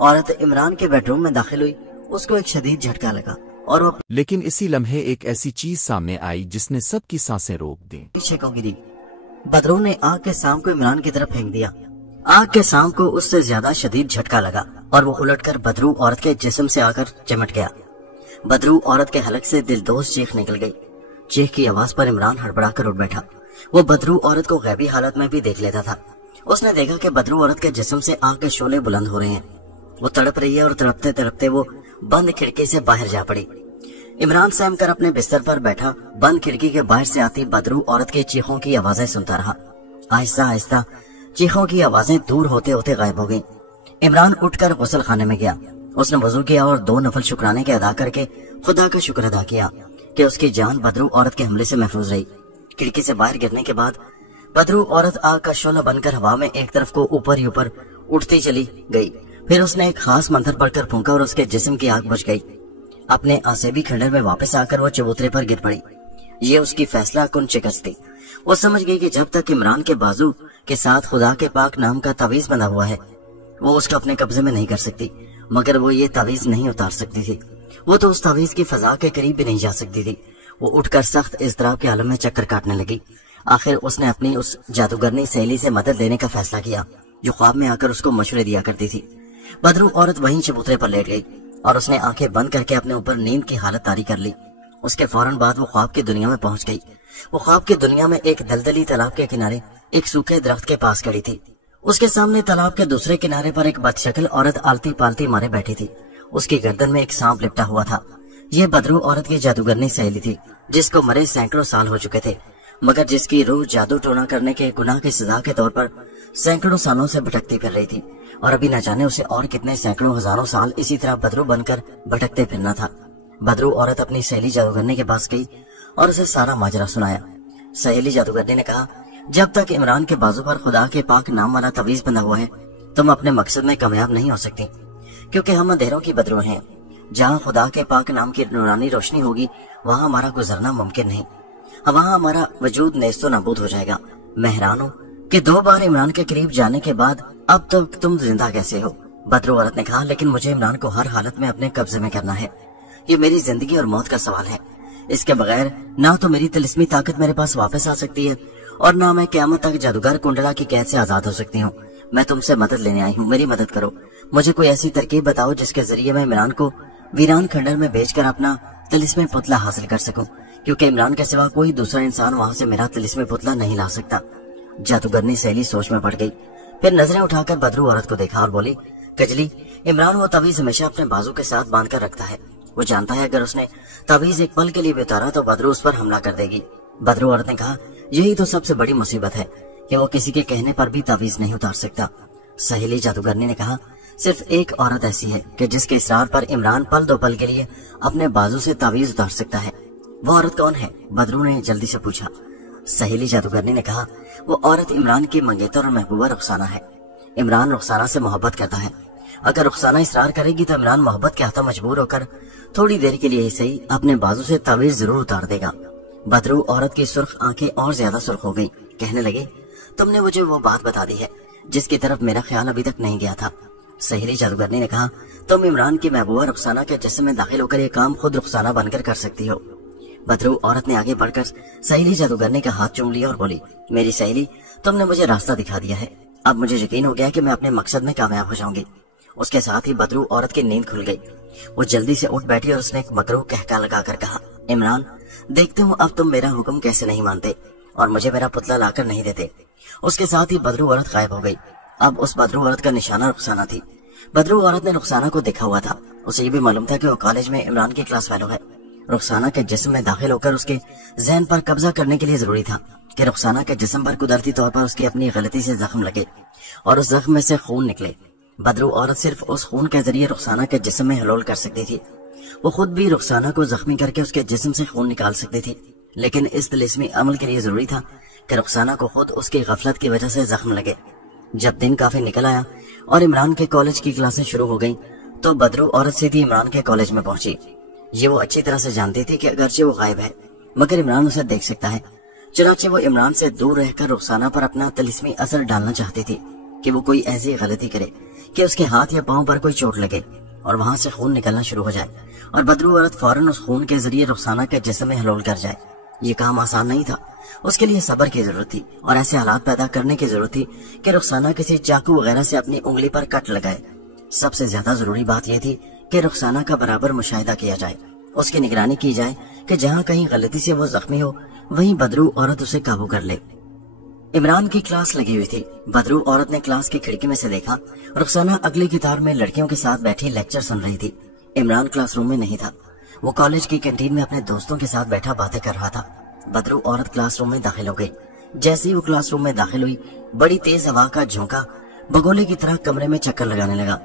औरत इमरान के बेडरूम में दाखिल हुई, उसको एक शदीद झटका लगा और वो लेकिन इसी लम्हे एक ऐसी चीज सामने आई जिसने सबकी सांसें रोक दी। पीछे को गिरी। बदरू ने आग के सांप को इमरान की तरफ फेंक दिया। आग के सांप को उससे ज्यादा शदीद झटका लगा और वो उलटकर बदरू औरत के जिस्म से आकर चिमट गया। बदरू औरत के हलक से दिलदोज चीख निकल गई। चीख की आवाज पर इमरान हड़बड़ा कर उठ बैठा। वो बदरू औरत को गैबी हालत में भी देख लेता था। उसने देखा कि बदरू औरत के जिस्म से आग के शोले बुलंद हो रहे हैं। वो तड़प रही है और तड़पते तड़पते वो बंद खिड़की से बाहर जा पड़ी। इमरान सहम कर अपने बिस्तर पर बैठा बंद खिड़की के बाहर से आती बदरू औरत की चीखों की आवाजें सुनता रहा। आहिस्ता आहिस्ता चीखों की आवाजें दूर होते होते गायब हो गईं। इमरान उठकर गुस्ल खाने में गया। उसने वजू किया और 2 नफल शुक्राने के अदा करके खुदा का शुक्र अदा किया कि उसकी जान बदरू औरत के हमले से महफूज रही। खिड़की से बाहर गिरने के बाद बदरू औरत आग का शोला बनकर हवा में एक तरफ को ऊपर ही ऊपर उठती चली गई। फिर उसने एक खास मंत्र पढ़कर फूंका और उसके जिस्म की आग बुझ गई। अपने आसेबी खंडर में वापस आकर वो चबूतरे पर गिर पड़ी। ये उसकी फैसला कुन शिकस्त थी। वो समझ गई कि जब तक इमरान के बाजू के साथ खुदा के पाक नाम का तावीज बना हुआ है, वो उसको अपने कब्जे में नहीं कर सकती। मगर वो ये तावीज नहीं उतार सकती थी। वो तो उस तावीज की फजा के करीब भी नहीं जा सकती थी। वो उठकर सख्त इज़्तिराब के आलम में चक्कर काटने लगी। आखिर उसने अपनी उस जादूगरनी सहेली से मदद लेने का फैसला किया जो ख्वाब में आकर उसको मशवरे दिया करती थी। बदरू औरत वहीं चबूतरे पर लेट गई और उसने आंखें बंद करके अपने ऊपर नींद की हालत तारी कर ली। उसके फौरन बाद वो ख्वाब की दुनिया में पहुंच गई। वो ख्वाब की दुनिया में एक दलदली तालाब के किनारे एक सूखे दरख्त के पास खड़ी थी। उसके सामने तालाब के दूसरे किनारे पर एक बदशक्ल औरत आलती पालती मारे बैठी थी। उसकी गर्दन में एक सांप लिपटा हुआ था। ये बदरू औरत की जादूगरनी सहेली थी जिसको मरे सैकड़ों साल हो चुके थे, मगर जिसकी रूह जादू टोना करने के गुनाह की सजा के तौर पर सैकड़ों सालों से भटकती फिर रही थी और अभी न जाने उसे और कितने सैकड़ों हजारों साल इसी तरह बदरू बनकर भटकते फिरना था। बदरू औरत अपनी सहेली जादूगरनी के पास गई और उसे सारा माजरा सुनाया। सहेली जादूगरनी ने कहा, जब तक इमरान के बाजू पर खुदा के पाक नाम वाला तवीज बंधा हुआ है, तुम अपने मकसद में कामयाब नहीं हो सकती, क्योंकि हम अंधेरों की बदरूह हैं। जहाँ खुदा के पाक नाम की नूरानी रोशनी होगी, वहाँ हमारा गुजरना मुमकिन नहीं, वहाँ हमारा वजूद नेस्तो नाबूद हो जाएगा। मैं हैरान हूँ कि 2 बार इमरान के करीब जाने के बाद अब तक तुम जिंदा कैसे हो। बदरू औरत ने कहा, लेकिन मुझे इमरान को हर हालत में अपने कब्जे में करना है। ये मेरी जिंदगी और मौत का सवाल है। इसके बगैर ना तो मेरी तिलिस्मी ताकत मेरे पास वापस आ सकती है और ना मैं क़यामत तक जादूगर कुंडला की कैद से आजाद हो सकती हूँ। मैं तुमसे मदद लेने आई हूँ, मेरी मदद करो। मुझे कोई ऐसी तरकीब बताओ जिसके जरिए मैं इमरान को वीरान खंडर में भेजकर अपना तिलिस्मी पुतला हासिल कर सकूं, क्योंकि इमरान के सिवा कोई दूसरा इंसान वहां से मेरा तिलिस्मी पुतला नहीं ला सकता। जादूगरनी सहेली सोच में पड़ गई। फिर नजरें उठाकर बदरू औरत को देखा और बोली, कजली, इमरान वो तवीज हमेशा अपने बाजू के साथ बांध कर रखता है। वो जानता है अगर उसने तवीज एक पल के लिए भी उतारा तो बदरू उस पर हमला कर देगी। बदरू औरत ने कहा, यही तो सबसे बड़ी मुसीबत है कि वो किसी के कहने पर भी तवीज नहीं उतार सकता। सहेली जादूगरनी ने कहा, सिर्फ एक औरत ऐसी है कि जिसके इसरार पर इमरान पल 2 पल के लिए अपने बाजू से तावीज उतार सकता है। वो औरत कौन है? बदरू ने जल्दी से पूछा। सहेली जादूगरनी ने कहा, वो औरत इमरान की मंगेतर और महबूबा रुखसाना है। इमरान रुखसाना से मोहब्बत करता है। अगर रुखसाना इसरार करेगी तो इमरान मोहब्बत के हाथों मजबूर होकर थोड़ी देर के लिए ही सही अपने बाजू से तावीज जरूर उतार देगा। बदरू औरत की सुर्ख आंखें और ज्यादा सुर्ख हो गई। कहने लगे, तुमने मुझे वो बात बता दी है जिसकी तरफ मेरा ख्याल अभी तक नहीं गया था। सहेली जादूगरनी ने कहा, तुम इमरान की महबूबा रुखसाना के जिस्म में दाखिल होकर ये काम खुद रुखसाना बनकर कर सकती हो। बदरू औरत ने आगे बढ़कर सहेली जादूगरनी का हाथ चूम लिया और बोली, मेरी सहेली, तुमने मुझे रास्ता दिखा दिया है। अब मुझे यकीन हो गया कि मैं अपने मकसद में कामयाब हो जाऊंगी। उसके साथ ही बदरू औरत की नींद खुल गई। वो जल्दी से उठ बैठी और उसने एक मकरूह कहका लगाकर कहा, इमरान, देखते हो अब तुम मेरा हुक्म कैसे नहीं मानते और मुझे मेरा पुतला लाकर नहीं देते। उसके साथ ही बदरू औरत गायब हो गई। अब उस बदरू औरत का निशाना रुखसाना थी। बदरू औरत ने रुखसाना को देखा हुआ था। उसे ये भी मालूम था कि वो कॉलेज में इमरान की क्लास फेलो है। रुखसाना के जिस्म में दाखिल होकर उसके जहन पर कब्जा करने के लिए जरूरी था कि रुखसाना के जिस्म पर कुदरती तौर पर उसकी अपनी गलती से जख्म लगे और उस जख्म में से खून निकले। बदरू औरत सिर्फ उस खून के जरिए रुखसाना के जिस्म में हलोल कर सकती थी। वो खुद भी रुखसाना को जख्मी करके उसके जिस्म से खून निकाल सकती थी, लेकिन इस तिलिस्मी अमल के लिए जरूरी था कि रुखसाना को खुद उसकी गफलत की वजह से जख्म लगे। जब दिन काफी निकल आया और इमरान के कॉलेज की क्लासें शुरू हो गईं, तो बदरू औरत सीधी इमरान के कॉलेज में पहुंची। ये वो अच्छी तरह से जानती थी कि अगरचे वो गायब है मगर इमरान उसे देख सकता है। चुनाचे वो इमरान से दूर रहकर रुखसाना पर अपना तिलिस्मी असर डालना चाहती थी कि वो कोई ऐसी गलती करे कि उसके हाथ या पांव पर कोई चोट लगे और वहां से खून निकलना शुरू हो जाए और बदरू औरत फौरन उस खून के जरिए रुखसाना के जिस्म में हलोल कर जाए। ये काम आसान नहीं था। उसके लिए सब्र की जरूरत थी और ऐसे हालात पैदा करने की जरूरत थी कि रुखसाना किसी चाकू वगैरह से अपनी उंगली पर कट लगाए। सबसे ज्यादा जरूरी बात यह थी कि रुखसाना का बराबर मुशाहिदा किया जाए, उसकी निगरानी की जाए कि जहाँ कहीं गलती से वो जख्मी हो वहीं बदरू औरत उसे काबू कर ले। इमरान की क्लास लगी हुई थी। बदरू औरत ने क्लास की खिड़की में से देखा, रुखसाना अगली कतार में लड़कियों के साथ बैठी लेक्चर सुन रही थी। इमरान क्लासरूम में नहीं था। वो कॉलेज की कैंटीन में अपने दोस्तों के साथ बैठा बातें कर रहा था। बदरू औरत क्लासरूम में दाखिल हो गई। जैसे ही वो क्लासरूम में दाखिल हुई, बड़ी तेज हवा का झोंका बगोले की तरह कमरे में चक्कर लगाने लगा।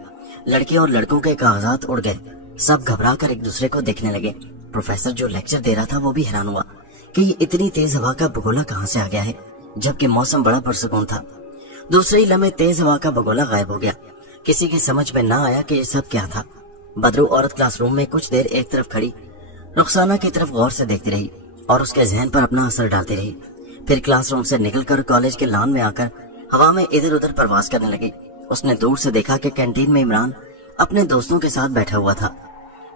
लड़के और लड़कों के कागजात उड़ गए। सब घबरा कर एक दूसरे को देखने लगे। प्रोफेसर जो लेक्चर दे रहा था वो भी हैरान हुआ कि ये इतनी तेज हवा का बगोला कहाँ से आ गया है, जबकि मौसम बड़ा पुरसकून था। दूसरे ही लम्हे तेज हवा का बगोला गायब हो गया। किसी की समझ में ना आया कि ये सब क्या था। बदरू औरत क्लासरूम में कुछ देर एक तरफ खड़ी रुखसाना की तरफ गौर से देखती रही और उसके जहन पर अपना असर डालती रही। फिर क्लासरूम से निकलकर कॉलेज के लॉन में आकर हवा में इधर उधर प्रवास करने लगी। उसने दूर से देखा कि कैंटीन में इमरान अपने दोस्तों के साथ बैठा हुआ था।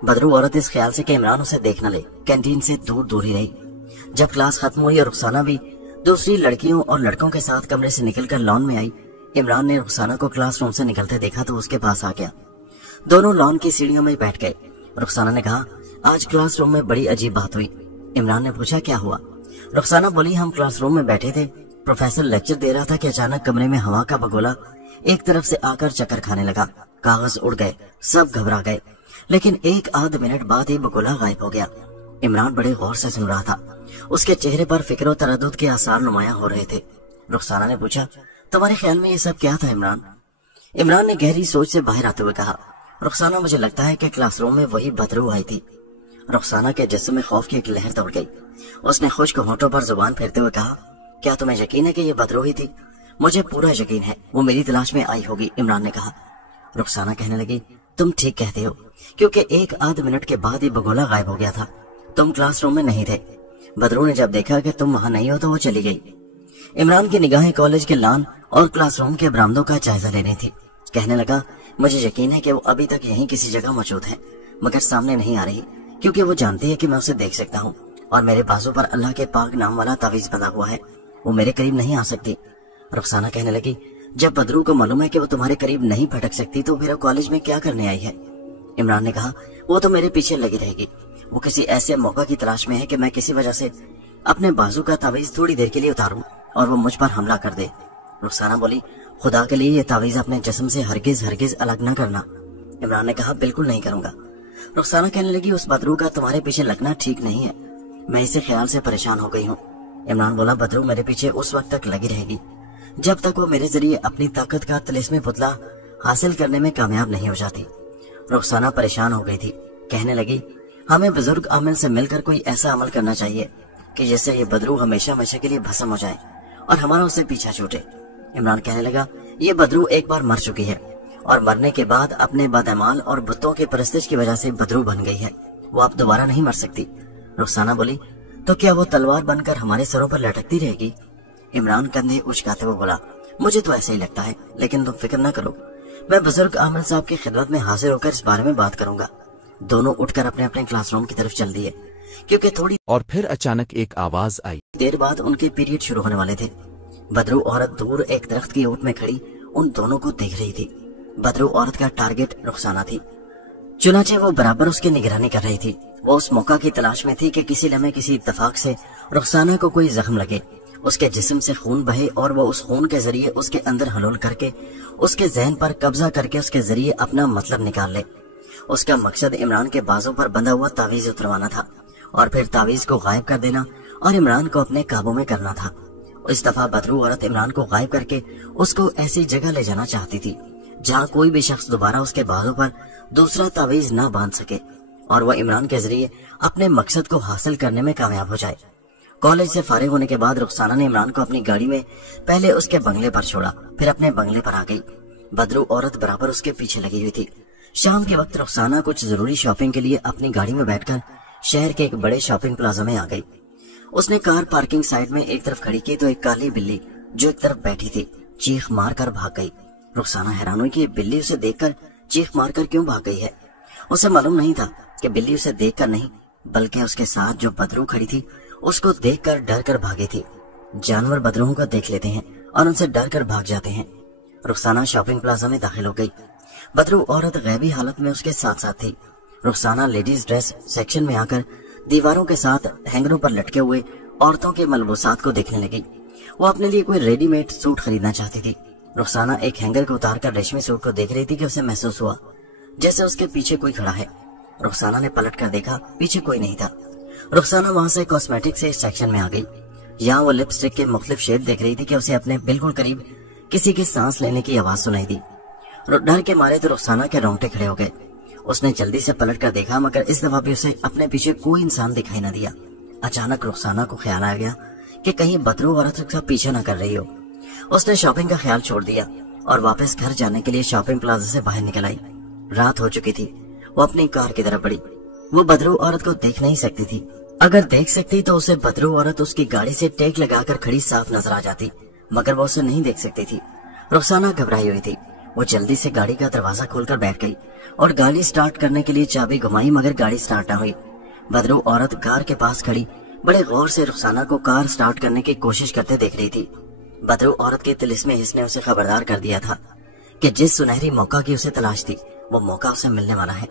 बदरू औरत इस ख्याल से कि इमरान उसे देख न ले, कैंटीन से दूर दूर ही रही। जब क्लास खत्म हुई और रुखसाना भी दूसरी लड़कियों और लड़कों के साथ कमरे से निकलकर लॉन में आई, इमरान ने रुखसाना को क्लासरूम से निकलते देखा तो उसके पास आ गया। दोनों लॉन की सीढ़ियों में बैठ गए। रुखसाना ने कहा, आज क्लासरूम में बड़ी अजीब बात हुई। इमरान ने पूछा, क्या हुआ? रुखसाना बोली, हम क्लासरूम में बैठे थे, प्रोफेसर लेक्चर दे रहा था कि अचानक कमरे में हवा का बगोला एक तरफ से आकर चक्कर खाने लगा। कागज उड़ गए, सब घबरा गए, लेकिन एक आध मिनट बाद ही बगोला गायब हो गया। इमरान बड़े गौर से सुन रहा था। उसके चेहरे पर फिक्र और तरद्दुद के आसार नुमाया हो रहे थे। रुखसाना ने पूछा, तुम्हारे ख्याल में ये सब क्या था इमरान? इमरान ने गहरी सोच से बाहर आते हुए कहा, रुखसाना, मुझे लगता है कि क्लासरूम में वही बदरू आई थी। रुखसाना के जिस्म में खौफ की एक लहर दौड़ गई। उसने खुश्क होंठों पर जुबान फेरते हुए कहा, क्या तुम्हें यकीन है कि ये बदरू ही थी? मुझे पूरा यकीन है, वो मेरी तलाश में आई होगी, इमरान ने कहा। रुखसाना कहने लगी, तुम ठीक कहते हो, क्योंकि एक आध मिनट के बाद ही बगोला गायब हो गया था। तुम क्लासरूम में नहीं थे। बदरू ने जब देखा कि तुम वहां नहीं हो तो वो चली गई। इमरान की निगाहें कॉलेज के लॉन और क्लासरूम के बरामदों का जायजा ले रही थी। कहने लगा, मुझे यकीन है कि वो अभी तक यहीं किसी जगह मौजूद है, मगर सामने नहीं आ रही, क्योंकि वो जानती है कि मैं उसे देख सकता हूँ और मेरे बाजू पर अल्लाह के पाक नाम वाला तावीज बंधा हुआ है। वो मेरे करीब नहीं आ सकती। रुखसाना कहने लगी, जब बदरू को मालूम है कि वो तुम्हारे करीब नहीं भटक सकती तो फिर वो कॉलेज में क्या करने आई है? इमरान ने कहा, वो तो मेरे पीछे लगी रहेगी। वो किसी ऐसे मौका की तलाश में है कि मैं किसी वजह से अपने बाजू का तावीज थोड़ी देर के लिए उतारूं और वो मुझ पर हमला कर दे। रुखसाना बोली, खुदा के लिए ये तावीज अपने जिस्म से हरगिज हरगिज अलग न करना। इमरान ने कहा, बिल्कुल नहीं करूंगा। रुखसाना कहने लगी, उस बदरू का तुम्हारे पीछे लगना ठीक नहीं है, मैं इसे ख्याल से परेशान हो गई हूँ। इमरान बोला, बदरू मेरे पीछे उस वक्त तक लगी रहेगी जब तक वो मेरे जरिए अपनी ताकत का तिलिस्मी पुतला हासिल करने में कामयाब नहीं हो जाती। रुखसाना परेशान हो गई थी। कहने लगी, हमें बुजुर्ग आमिल से मिलकर कोई ऐसा अमल करना चाहिए कि जिससे ये बदरू हमेशा हमेशा के लिए भस्म हो जाए और हमारा उससे पीछा छूटे। इमरान कहने लगा, ये बदरू एक बार मर चुकी है और मरने के बाद अपने बदअमाल और बुतों के परस्तिश की वजह से बदरू बन गई है। वो अब दोबारा नहीं मर सकती। रुखसाना बोली, तो क्या वो तलवार बनकर हमारे सरों पर लटकती रहेगी? इमरान कंधे उचकाते हुए बोला, मुझे तो ऐसा ही लगता है, लेकिन तुम फिक्र न करो, मैं बुजुर्ग आमिल साहब की खिदमत में हाजिर होकर इस बारे में बात करूंगा। दोनों उठकर अपने अपने क्लासरूम की तरफ चल दिए, क्योंकि थोड़ी और फिर अचानक एक आवाज आई। देर बाद उनके पीरियड शुरू होने वाले थे। बदरू औरत दूर एक दरख्त की ओट में खड़ी उन दोनों को देख रही थी। बदरू औरत का टारगेट रुखसाना थी, चुनाचे वो बराबर उसकी निगरानी कर रही थी। वो उस मौका की तलाश में थी कि किसी लम्हे किसी इत्तेफाक से रुखसाना को कोई जख्म लगे, उसके जिस्म से खून बहे और वो उस खून के जरिए उसके अंदर हलोल करके उसके जहन पर कब्जा करके उसके जरिए अपना मतलब निकाल ले। उसका मकसद इमरान के बाजों पर बंधा हुआ तावीज उतरवाना था और फिर तावीज को गायब कर देना और इमरान को अपने काबू में करना था। इस दफा बदरू औरत इमरान को गायब करके उसको ऐसी जगह ले जाना चाहती थी जहाँ कोई भी शख्स दोबारा उसके बाजों पर दूसरा तावीज न बांध सके और वह इमरान के जरिए अपने मकसद को हासिल करने में कामयाब हो जाए। कॉलेज से फारिग होने के बाद रुखसाना ने इमरान को अपनी गाड़ी में पहले उसके बंगले पर छोड़ा, फिर अपने बंगले पर आ गई। बदरू औरत बराबर उसके पीछे लगी हुई थी। शाम के वक्त रुखसाना कुछ जरूरी शॉपिंग के लिए अपनी गाड़ी में बैठकर शहर के एक बड़े शॉपिंग प्लाजा में आ गई। उसने कार पार्किंग साइड में एक तरफ खड़ी की तो एक काली बिल्ली जो एक तरफ बैठी थी चीख मार कर भाग गई। रुखसाना हैरान हुई कि बिल्ली उसे देखकर चीख मारकर क्यों भाग गई है। उसे मालूम नहीं था कि बिल्ली उसे देखकर नहीं बल्कि उसके साथ जो बदरू खड़ी थी उसको देखकर डर कर भागी थी। जानवर बदरूओं को देख लेते हैं और उनसे डर कर भाग जाते हैं। रुखसाना शॉपिंग प्लाजा में दाखिल हो गई। बदरू औरत गैबी हालत में उसके साथ साथ थी। रुखसाना लेडीज ड्रेस सेक्शन में आकर दीवारों के साथ हैंगरों पर लटके हुए औरतों के मलबूसात को देखने लगी। वो अपने लिए कोई रेडीमेड सूट खरीदना चाहती थी। रुखसाना एक हैंगर को उतारकर रेशमी सूट को देख रही थी कि उसे महसूस हुआ जैसे उसके पीछे कोई खड़ा है। रुखसाना ने पलट कर देखा, पीछे कोई नहीं था। रुखसाना वहां से कॉस्मेटिक से सेक्शन में आ गई। यहाँ वो लिपस्टिक के मुख्तलिफ शेड देख रही थी कि उसे अपने बिल्कुल करीब किसी की सांस लेने की आवाज सुनाई दी। डर के मारे तो रुखसाना के रोंगटे खड़े हो गए। उसने जल्दी से पलट कर देखा, मगर इस दफा भी उसे अपने पीछे कोई इंसान दिखाई न दिया। अचानक रुखसाना को ख्याल आ गया कि कहीं बदरू औरत उसका पीछा न कर रही हो। उसने शॉपिंग का ख्याल छोड़ दिया और वापस घर जाने के लिए शॉपिंग प्लाजा से बाहर निकल आई। रात हो चुकी थी। वो अपनी कार की तरफ बढ़ी। वो बदरू औरत को देख नहीं सकती थी। अगर देख सकती तो उसे बदरू औरत उसकी गाड़ी से टेक लगाकर खड़ी साफ नजर आ जाती, मगर वो उसे नहीं देख सकती थी। रुखसाना घबराई हुई थी। वो जल्दी से गाड़ी का दरवाजा खोलकर बैठ गई और गाड़ी स्टार्ट करने के लिए चाबी घुमाई, मगर गाड़ी स्टार्ट न हुई। बदरू औरत कार के पास खड़ी बड़े गौर से रुखसाना को कार स्टार्ट करने की कोशिश करते देख रही थी। बदरू औरत के तिलिस्मी हिस्स ने उसे खबरदार कर दिया था कि जिस सुनहरी मौका की उसे तलाश थी वो मौका उसे मिलने वाला है।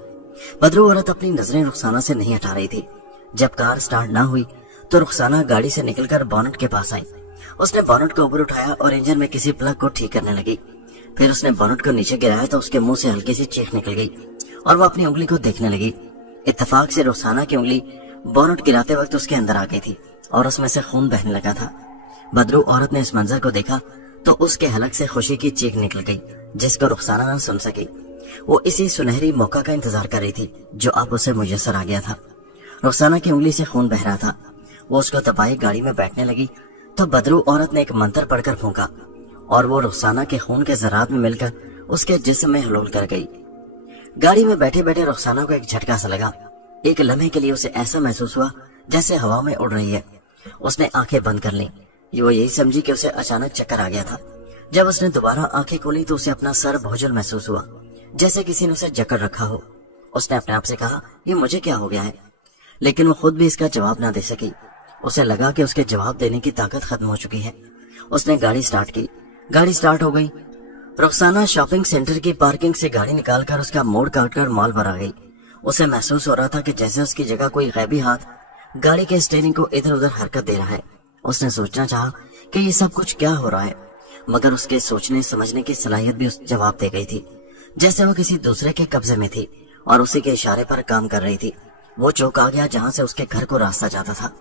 बदरू औरत अपनी नजरें रुखसाना से नहीं हटा रही थी। जब कार स्टार्ट ना हुई तो रुखसाना गाड़ी से निकलकर बोनट के पास आई। उसने बोनट को ऊपर उठाया और इंजन में किसी प्लग को ठीक करने लगी। फिर उसने बोनट को नीचे गिराया तो उसके मुंह से हल्की सी चीख निकल गई और वो अपनी उंगली को देखने लगी। इत्तेफाक से रुखसाना की उंगली बोनट गिराते वक्त उसके अंदर आ गई थी और उसमें से खून बहने लगा था। बदरू औरत ने इस मंजर को देखा तो उसके हलक से खुशी की चीख निकल गई जिसको रुखसाना न सुन सकी। वो इसी सुनहरी मौका का इंतजार कर रही थी जो अब उसे मुयस्सर आ गया था। रुखसाना की उंगली से खून बह रहा था। वो उसको दबाए गाड़ी में बैठने लगी तो बदरू औरत ने एक मंत्र पढ़कर फूंका और वो रुखसाना के खून के ज़रात में मिलकर उसके जिस्म में हलूल कर गई। गाड़ी में बैठे बैठे रुखसाना को एक झटका सा लगा। एक लम्हे के लिए उसे ऐसा महसूस हुआ जैसे हवा में उड़ रही है। उसने आंखें बंद कर ली। वो यही समझी कि उसे अचानक चक्कर आ गया था। जब उसने दोबारा आंखें खोली तो उसे अपना सर बोझल महसूस हुआ, जैसे किसी ने उसे जकड़ रखा हो। उसने अपने आप से कहा, ये मुझे क्या हो गया है? लेकिन वो खुद भी इसका जवाब ना दे सकी। उसे लगा कि उसके जवाब देने की ताकत खत्म हो चुकी है। उसने गाड़ी स्टार्ट की। गाड़ी स्टार्ट हो गई। रुखसाना शॉपिंग सेंटर की पार्किंग से गाड़ी निकालकर उसका मोड़ काटकर मॉल पर आ गई। उसे महसूस हो रहा था कि जैसे उसकी जगह कोई गैबी हाथ गाड़ी के स्टीयरिंग को इधर उधर हरकत दे रहा है। उसने सोचना चाहा कि ये सब कुछ क्या हो रहा है, मगर उसके सोचने समझने की सलाहियत भी उस जवाब दे गई थी, जैसे वो किसी दूसरे के कब्जे में थी और उसी के इशारे पर काम कर रही थी। वो चौंक आ गया जहां से उसके घर को रास्ता जाता था।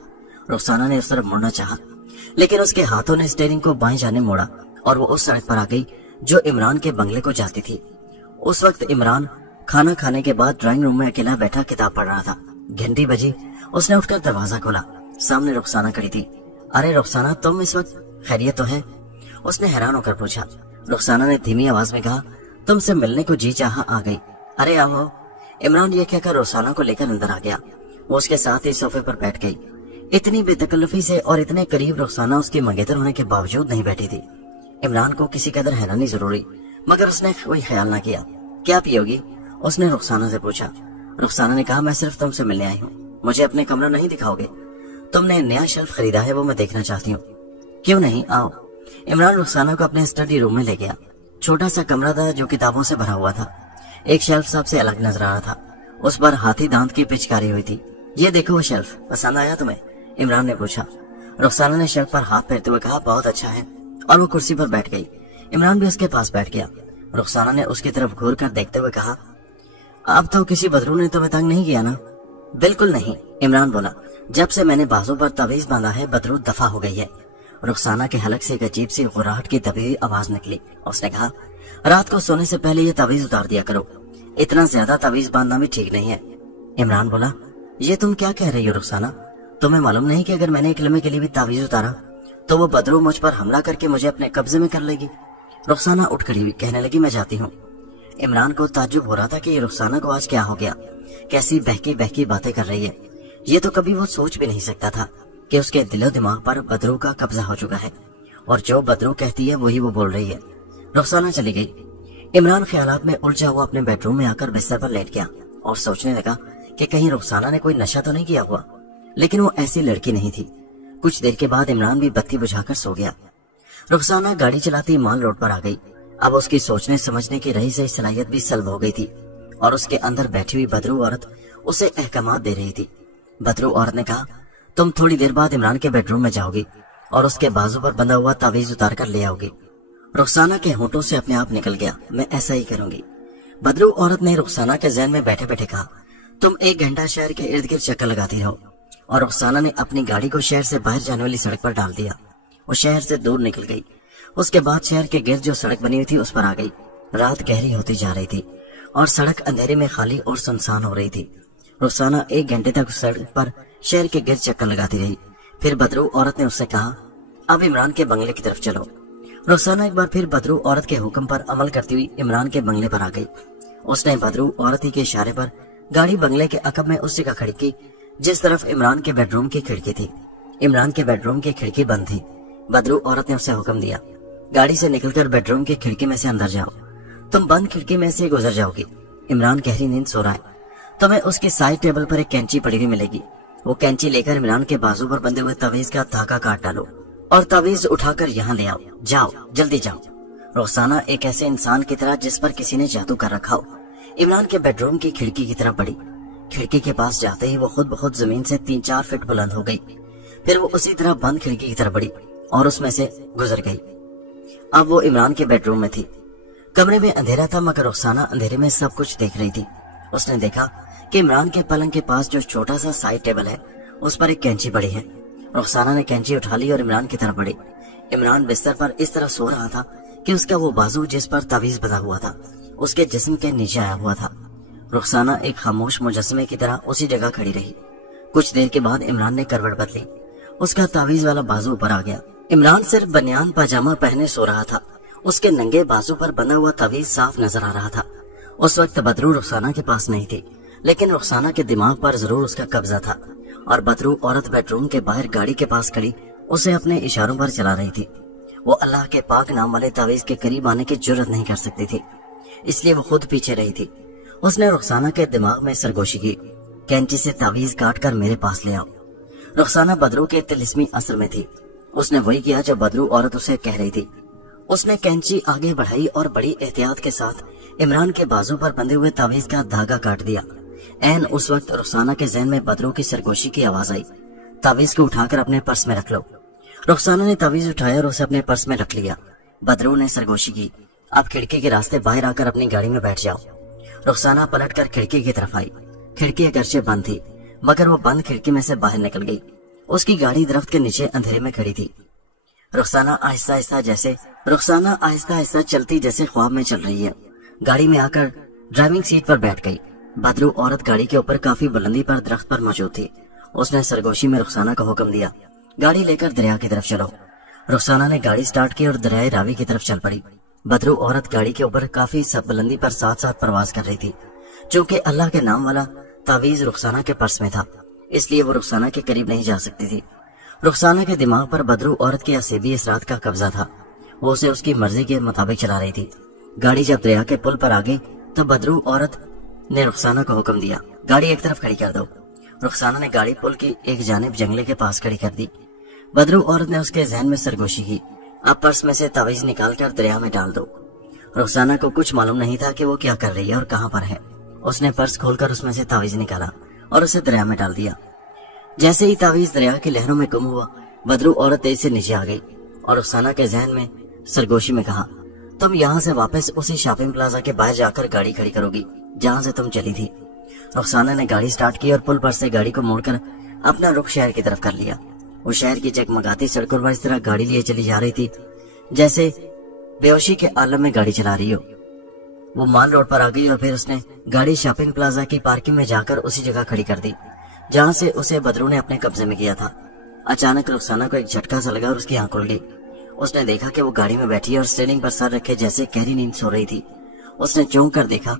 रुखसाना ने उस तरफ मुड़ना चाहा, लेकिन उसके हाथों ने स्टीयरिंग को बाएं जाने मोड़ा और वो उस सड़क पर आ गई जो इमरान के बंगले को जाती थी। उस वक्त इमरान खाना खाने के बाद ड्राइंग रूम में अकेला बैठा किताब पढ़ रहा था। घंटी बजी। उसने उठकर दरवाजा खोला। सामने रुखसाना खड़ी थी। अरे रुखसाना, तुम इस वक्त? खैरियत तो है? उसने हैरान होकर पूछा। रुखसाना ने धीमी आवाज में कहा, तुमसे मिलने को जी चाहा आ गई। अरे आओ। इमरान ये कहकर रुखसाना को लेकर अंदर आ गया। वो उसके साथ ही सोफे पर बैठ गई। इतनी बेतकल्लुफी से और इतने करीब रुखसाना उसकी मंगेतर होने के बावजूद नहीं बैठी थी। इमरान को किसी कदर हैरानी जरूर हुई, मगर उसने कोई ख्याल न किया। क्या पियोगी? उसने रुखसाना से पूछा। रुखसाना ने कहा, मैं सिर्फ तुमसे मिलने आई हूँ। मुझे अपने कमरा नहीं दिखाओगे? तुमने नया शेल्फ खरीदा है, वो मैं देखना चाहती हूँ। क्यों नहीं, आओ। इमरान रुखसाना को अपने स्टडी रूम में ले गया। छोटा सा कमरा था जो किताबों से भरा हुआ था। एक शेल्फ सबसे अलग नजर आ रहा था। उस पर हाथी दांत की पिचकारी हुई थी। ये देखो वो शेल्फ, पसंद आया तुम्हें? इमरान ने पूछा। रुखसाना ने शेल्फ पर हाथ फेरते हुए कहा, बहुत अच्छा है, और वो कुर्सी पर बैठ गई। इमरान भी उसके पास बैठ गया। रुखसाना ने उसकी तरफ घूर कर देखते हुए कहा, अब तो किसी बदरू ने तुम्हें तंग नहीं किया ना? बिल्कुल नहीं, इमरान बोला। जब से मैंने बाजू पर तवीज बांधा है, बदरू दफा हो गई है। रुखसाना के हलक से एक अजीब सी गुर्राहट की दबी आवाज निकली। उसने कहा, रात को सोने से पहले ये तवीज उतार दिया करो। इतना ज्यादा तवीज बांधना भी ठीक नहीं है। इमरान बोला, ये तुम क्या कह रही हो रुखसाना? तुम्हें मालूम नहीं कि अगर मैंने एक लम्हे के लिए भी तावीज उतारा तो वो बदरू मुझ पर हमला करके मुझे अपने कब्जे में कर लेगी। रुखसाना उठ खड़ी हुई, कहने लगी, मैं जाती हूँ। इमरान को ताज्जुब हो रहा था कि ये रुखसाना को आज क्या हो गया, कैसी बहकी बहकी बातें कर रही है। ये तो कभी वो सोच भी नहीं सकता था कि उसके दिलो दिमाग पर बदरू का कब्जा हो चुका है और जो बदरू कहती है वही वो बोल रही है। रुखसाना चली गई। इमरान ख्यालात में उलझा हुआ अपने बेडरूम में आकर बिस्तर पर लेट गया और सोचने लगा कि कहीं रुखसाना ने कोई नशा तो नहीं किया हुआ, लेकिन वो ऐसी लड़की नहीं थी। कुछ देर के बाद इमरान भी बत्ती बुझाकर सो गया। रुखसाना गाड़ी चलाती माल रोड पर आ गई। अब उसकी सोचने समझने की रही से सलाहियत भी सल्ब हो गई थी और उसके अंदर बैठी हुई बदरू औरत उसे अहकामात दे रही थी। बदरू औरत ने कहा, तुम थोड़ी देर बाद इमरान के बेडरूम में जाओगी और उसके बाजू पर बंधा हुआ तावीज उतार कर ले आओगी। रुखसाना के होंठों से अपने आप निकल गया, मैं ऐसा ही करूंगी। बदरू औरत ने रुखसाना के ज़हन में बैठे बैठे कहा, तुम 1 घंटा शहर के इर्द गिर्द चक्कर लगाती रहो। और रुखसाना ने अपनी गाड़ी को शहर से बाहर जाने वाली सड़क पर डाल दिया। वो शहर से दूर निकल गई। उसके बाद शहर के गिर्द जो सड़क बनी हुई थी उस पर आ गई। रात गहरी होती जा रही थी और सड़क अंधेरे में खाली और सुनसान हो रही थी। रुखसाना 1 घंटे तक सड़क पर शहर के गिर्द चक्कर लगाती रही। फिर बदरू औरत ने उससे कहा, अब इमरान के बंगले की तरफ चलो। रुखसाना एक बार फिर बदरू औरत के हुक्म पर अमल करती हुई इमरान के बंगले पर आ गई। उसने बदरू औरत ही के इशारे पर गाड़ी बंगले के अकब में उस जगह खड़ी की जिस तरफ इमरान के बेडरूम की खिड़की थी। इमरान के बेडरूम की खिड़की बंद थी। बदरू औरत ने उसे हुक्म दिया, गाड़ी से निकलकर बेडरूम की खिड़की में से अंदर जाओ। तुम बंद खिड़की में से गुजर जाओगी। इमरान गहरी नींद सो रहा है। तुम्हें उसके साइड टेबल पर एक कैंची पड़ी हुई मिलेगी। वो कैंची लेकर इमरान के बाजू पर बंधे हुए तवीज का धागा काट डालो और तवीज उठाकर यहाँ ले आओ। जाओ, जल्दी जाओ। रुखसाना एक ऐसे इंसान की तरह जिस पर किसी ने जादू कर रखा हो इमरान के बेडरूम की खिड़की की तरफ बढ़ी। खिड़की के पास जाते ही वो खुद ब खुद जमीन से 3-4 फीट बुलंद हो गई। फिर वो उसी तरह बंद खिड़की की तरफ बढ़ी और उसमें से गुजर गई। अब वो इमरान के बेडरूम में थी। कमरे में अंधेरा था मगर रुखसाना अंधेरे में सब कुछ देख रही थी। उसने देखा कि इमरान के पलंग के पास जो छोटा सा साइड टेबल है उस पर एक कैंची पड़ी है। रुखसाना ने कैंची उठा ली और इमरान की तरफ बढ़ी। इमरान बिस्तर पर इस तरह सो रहा था कि उसका वो बाजू जिस पर तावीज बंधा हुआ था उसके जिस्म के नीचे आया हुआ था। रुखसाना एक खामोश मुजस्मे की तरह उसी जगह खड़ी रही। کچھ دیر کے بعد عمران نے کروٹ بدلی، اس کا تعویذ والا بازو اوپر آ گیا۔ عمران صرف بنیان پاجامہ پہنے سو رہا تھا، اس کے ننگے بازو پر بندھا ہوا تعویذ صاف نظر آ رہا تھا۔ اس وقت بدرو رخسانہ کے پاس نہیں تھی، لیکن رخسانہ کے دماغ پر ضرور اس کا قبضہ تھا، اور بدرو عورت بیڈ روم کے باہر گاڑی کے پاس کھڑی اسے اپنے اشاروں پر چلا رہی تھی۔ وہ اللہ کے پاک نام والے تعویذ کے قریب آنے کی جرت نہیں کر سکتی تھی، اس لیے وہ خود پیچھے رہی تھی۔ اس نے رخسانہ کے دماغ میں سرگوشی کی، کینچی سے تعویذ کاٹ کر میرے پاس لے آؤ۔ رخسانہ بدرو کے طلسمی اثر میں تھی، اس نے وہی کیا جو بدرو عورت اسے کہہ رہی تھی۔ اس نے کینچی آگے بڑھائی اور بڑی احتیاط کے ساتھ عمران کے بازو پر بندھے ہوئے تعویذ کا دھاگا کاٹ دیا۔ عین اس وقت رخسانہ کے ذہن میں بدرو کی سرگوشی کی آواز آئی، تعویذ کو اٹھا کر اپنے پرس میں رکھ لو۔ رخسانہ نے تعویذ اٹھایا اور اسے اپنے پرس میں رکھ لیا۔ بدرو نے سرگوشی کی، اب کھڑکی کے راستے باہر آ کر اپنی گاڑی میں بیٹھ جاؤ۔ رخسانہ پلٹ کر کھڑکی کی طرف آئی، کھڑکی اگرچہ بند تھی مگر وہ بند کھڑکی میں سے باہر نکل گئی۔ اس کی گاڑی درخت کے نیچے اندھیرے میں کھڑی تھی۔ رخسانہ آہستہ آہستہ چلتی جیسے خواب میں چل رہی ہے، گاڑی میں آ کر ڈرائیونگ سیٹ پر بیٹھ گئی۔ بدرو عورت گاڑی کے اوپر کافی بلندی پر درخت پر موجود تھی۔ اس نے سرگوشی میں رخسانہ کو حکم دیا، گاڑی لے کر دریا کی طرف چلو۔ رخسانہ نے گاڑی سٹارٹ کی اور دریائے راوی کی طرف چل پڑی۔ بدرو عورت گاڑی کے اوپر کافی بلندی پر ساتھ ساتھ پرواز کر رہی تھی۔ چونکہ اللہ کے نام والا تعویذ رخسانہ کے پرس میں تھا، اس لیے وہ رخسانہ کے قریب نہیں جا سکتی تھی۔ رخسانہ کے دماغ پر بدرو عورت کے عصبی اثرات کا قبضہ تھا، وہ اسے اس کی مرضی کے مطابق چلا رہی تھی۔ گاڑی جب دریا کے پل پر آ گئی تو بدرو عورت نے رخسانہ کو حکم دیا، گاڑی ایک طرف کھڑی کر دو۔ رخسانہ نے گاڑی پل کی ایک جانب جنگلے کے پاس کھڑی کر دی۔ بدرو عورت نے اس کے ذہن میں سرگوشی کی، اب پرس میں سے تعویذ نکال کر دریا میں ڈال دو۔ رخسانہ کو کچھ معلوم نہیں تھا کہ وہ کیا کر رہی ہے اور کہاں پر ہے۔ اس نے پرس کھول کر اس میں سے تعویذ نکالا اور اسے دریا میں ڈال دیا۔ جیسے ہی تعویذ دریا کی لہروں میں گم ہوا، بدرو عورت تیز سے نیچے آ گئی اور رخسانہ کے ذہن میں سرگوشی میں کہا، تم یہاں سے واپس اسی شاپنگ پلازا کے باہر جا کر گاڑی کھڑی کرو گی جہاں سے تم چلی تھی۔ رخسانہ نے گاڑی سٹارٹ کی اور پل پر سے گاڑی کو موڑ کر اپنا رخ شہر کی طرف کر لیا۔ وہ شہر کی جگمگاتی سڑکوں پر اس طرح گاڑی لیے چلی جا رہی تھی جیسے بے ہوشی کے عالم میں گاڑی چلا رہی ہو۔ وہ مال روڈ پر آ گئی اور پھر اس نے گاڑی شاپنگ پلازا کی پارکنگ میں جا کر اسی جگہ کھڑی کر دی جہاں سے اسے بدرو نے اپنے قبضے میں کیا تھا۔ اچانک رخسانہ کو ایک جھٹکا سا لگا اور اس کی آنکھ کھل گئی۔ اس نے دیکھا کہ وہ گاڑی میں بیٹھی اور اسٹیئرنگ پر سر رکھے جیسے گہری نیند سو رہی تھی۔ اس نے چونک کر دیکھا،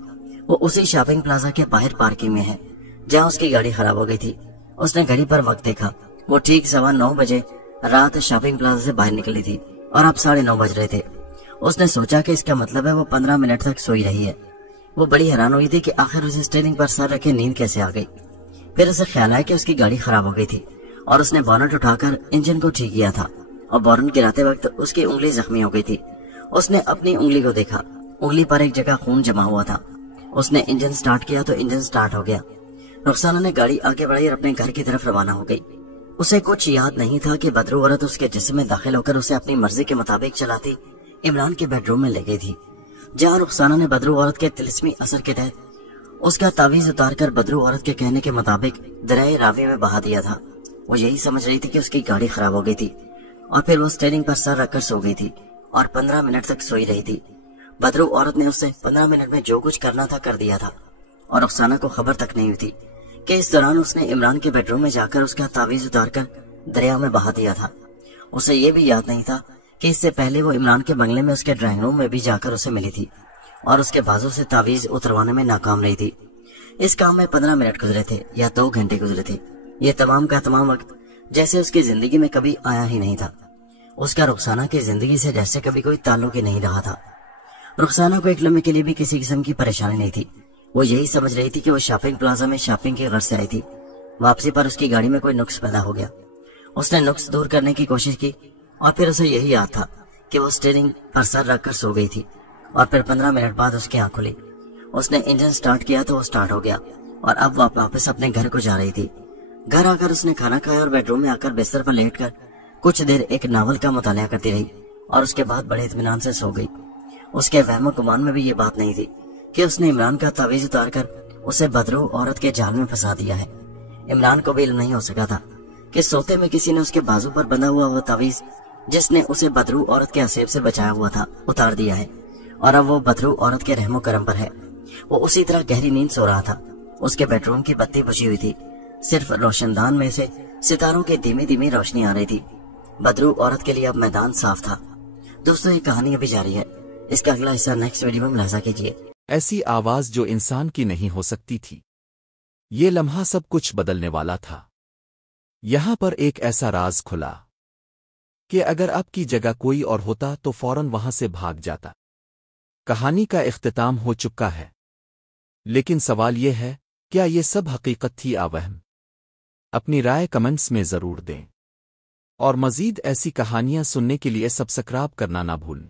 وہ اسی شاپنگ پلازا کے باہر پارکنگ میں ہے جہاں اس کی گاڑی خراب ہو گئی تھی۔ اس نے گھڑی پر وقت دیکھا، وہ ٹھیک 9:15 بجے رات شاپنگ پلازا سے باہر نکلی تھی اور اب 9:30 بج رہے تھے۔ اس نے سوچا کہ اس کا مطلب ہے وہ 15 منٹ تک سوئی رہی ہے۔ وہ بڑی حیران ہوئی تھی کہ آخر اسے اسٹیئرنگ پر سر رکھے نیند کیسے آ گئی۔ پھر اسے خیال آیا کہ اس کی گاڑی خراب ہو گئی تھی اور اس نے بونٹ اٹھا کر انجن کو ٹھیک کیا تھا اور بونٹ گراتے وقت اس کی انگلی زخمی ہو گئی تھی۔ اس نے اپنی انگلی کو دیکھا، انگلی پر ایک جگہ خون جمع ہوا تھا۔ اس نے انجن سٹارٹ کیا تو انجن سٹارٹ ہو گیا۔ رخسانہ نے گاڑی آگے بڑھائی اور اپنے گھر کی طرف روانہ ہو گئی۔ اسے کچھ یاد نہیں تھا کہ بدرو عورت اس کے جسم میں داخل ہو کر اسے اپنی مرضی کے مطابق چلاتی عمران کے بیڈ روم میں لے گئی تھی، جہاں رخسانہ نے بدرو عورت کے طلسمی اثر کے تحت اس کا تعویذ اتار کر بدرو عورت کے کہنے کے مطابق دریائے راوی میں بہا دیا تھا۔ وہ یہی سمجھ رہی تھی کہ اس کی گاڑی خراب ہو گئی تھی اور پھر وہ اسٹیئرنگ پر سر رکھ کر سو گئی تھی اور 15 منٹ تک سوئی رہی تھی۔ بدرو عورت نے اس سے 15 منٹ میں جو کچھ کرنا تھا کر دیا تھا اور رخسانہ کو خبر تک نہیں ہوئی تھی کہ اس دوران اس نے عمران کے بیڈ روم میں جا کر اس کا تعویذ اتار کر دریا میں بہا دیا تھا۔ اسے یہ بھی یاد نہیں تھا کہ اس سے پہلے وہ عمران کے بنگلے میں اس کے ڈرائنگ روم میں بھی جا کر اسے ملی تھی اور اس کے بازو سے تعویذ اتروانے میں ناکام رہی تھی۔ اس کام میں 15 منٹ گزرے تھے یا 2 گھنٹے گزرے تھے، یہ تمام کا تمام وقت جیسے اس کی زندگی میں کبھی آیا ہی نہیں تھا۔ اس کا رخسانہ کی زندگی سے جیسے کبھی کوئی تعلق ہی نہیں رہا تھا۔ رخسانہ کو ایک لمحے کے لیے بھی کسی قسم کی پریشانی نہیں تھی۔ وہ یہی سمجھ رہی تھی کہ وہ شاپنگ پلازا میں شاپنگ کے غرض سے آئی تھی۔ واپسی پر اس کی گاڑی میں کوئی نقص پیدا ہو گیا۔ اس نے نقص دور کرنے کی کوشش کی اور پھر اسے یہی یاد تھا کہ وہ اسٹیئرنگ پر سر رکھ کر سو گئی تھی اور پھر 15 منٹ بعد اس کی آنکھ کھلی۔ اس نے انجن سٹارٹ کیا تو وہ سٹارٹ ہو گیا اور اب وہ واپس اپنے گھر کو جا رہی تھی۔ گھر آ کر اس نے کھانا کھایا اور بیڈ روم میں آ کر بستر پر لیٹ کر کچھ دیر ایک ناول کا مطالعہ کرتی رہی اور اس کے بعد بڑے اطمینان سے سو گئی۔ اس کے وہم و گمان میں بھی یہ بات نہیں تھی کہ اس نے عمران کا تعویذ اتار کر اسے بدرو عورت کے جال میں پھنسا دیا ہے۔ عمران کو بھی علم نہیں ہو سکا تھا کہ سوتے میں کسی نے اس کے بازو پر بندھا ہوا وہ تعویذ جس نے اسے بدرو عورت کے عذاب سے بچایا ہوا تھا اتار دیا ہے اور اب وہ بدرو عورت کے رحم و کرم پر ہے۔ وہ اسی طرح گہری نیند سو رہا تھا۔ اس کے بیڈ روم کی بتی بجھی ہوئی تھی، صرف روشندان میں سے ستاروں کی دھیمی دھیمی روشنی آ رہی تھی۔ بدرو عورت کے لیے اب میدان صاف تھا۔ دوستو یہ کہانی ابھی جاری ہے، اس کا اگلا حصہ نیکسٹ ویڈیو میں ملاحظہ کیجیے۔ ایسی آواز جو انسان کی نہیں ہو سکتی تھی۔ یہ لمحہ سب کچھ بدلنے والا تھا۔ یہاں پر ایک ایسا راز کھلا کہ اگر آپ کی جگہ کوئی اور ہوتا تو فوراً وہاں سے بھاگ جاتا۔ کہانی کا اختتام ہو چکا ہے، لیکن سوال یہ ہے، کیا یہ سب حقیقت تھی یا وہم؟ اپنی رائے کمنٹس میں ضرور دیں، اور مزید ایسی کہانیاں سننے کے لیے سبسکرائب کرنا نہ بھولیں۔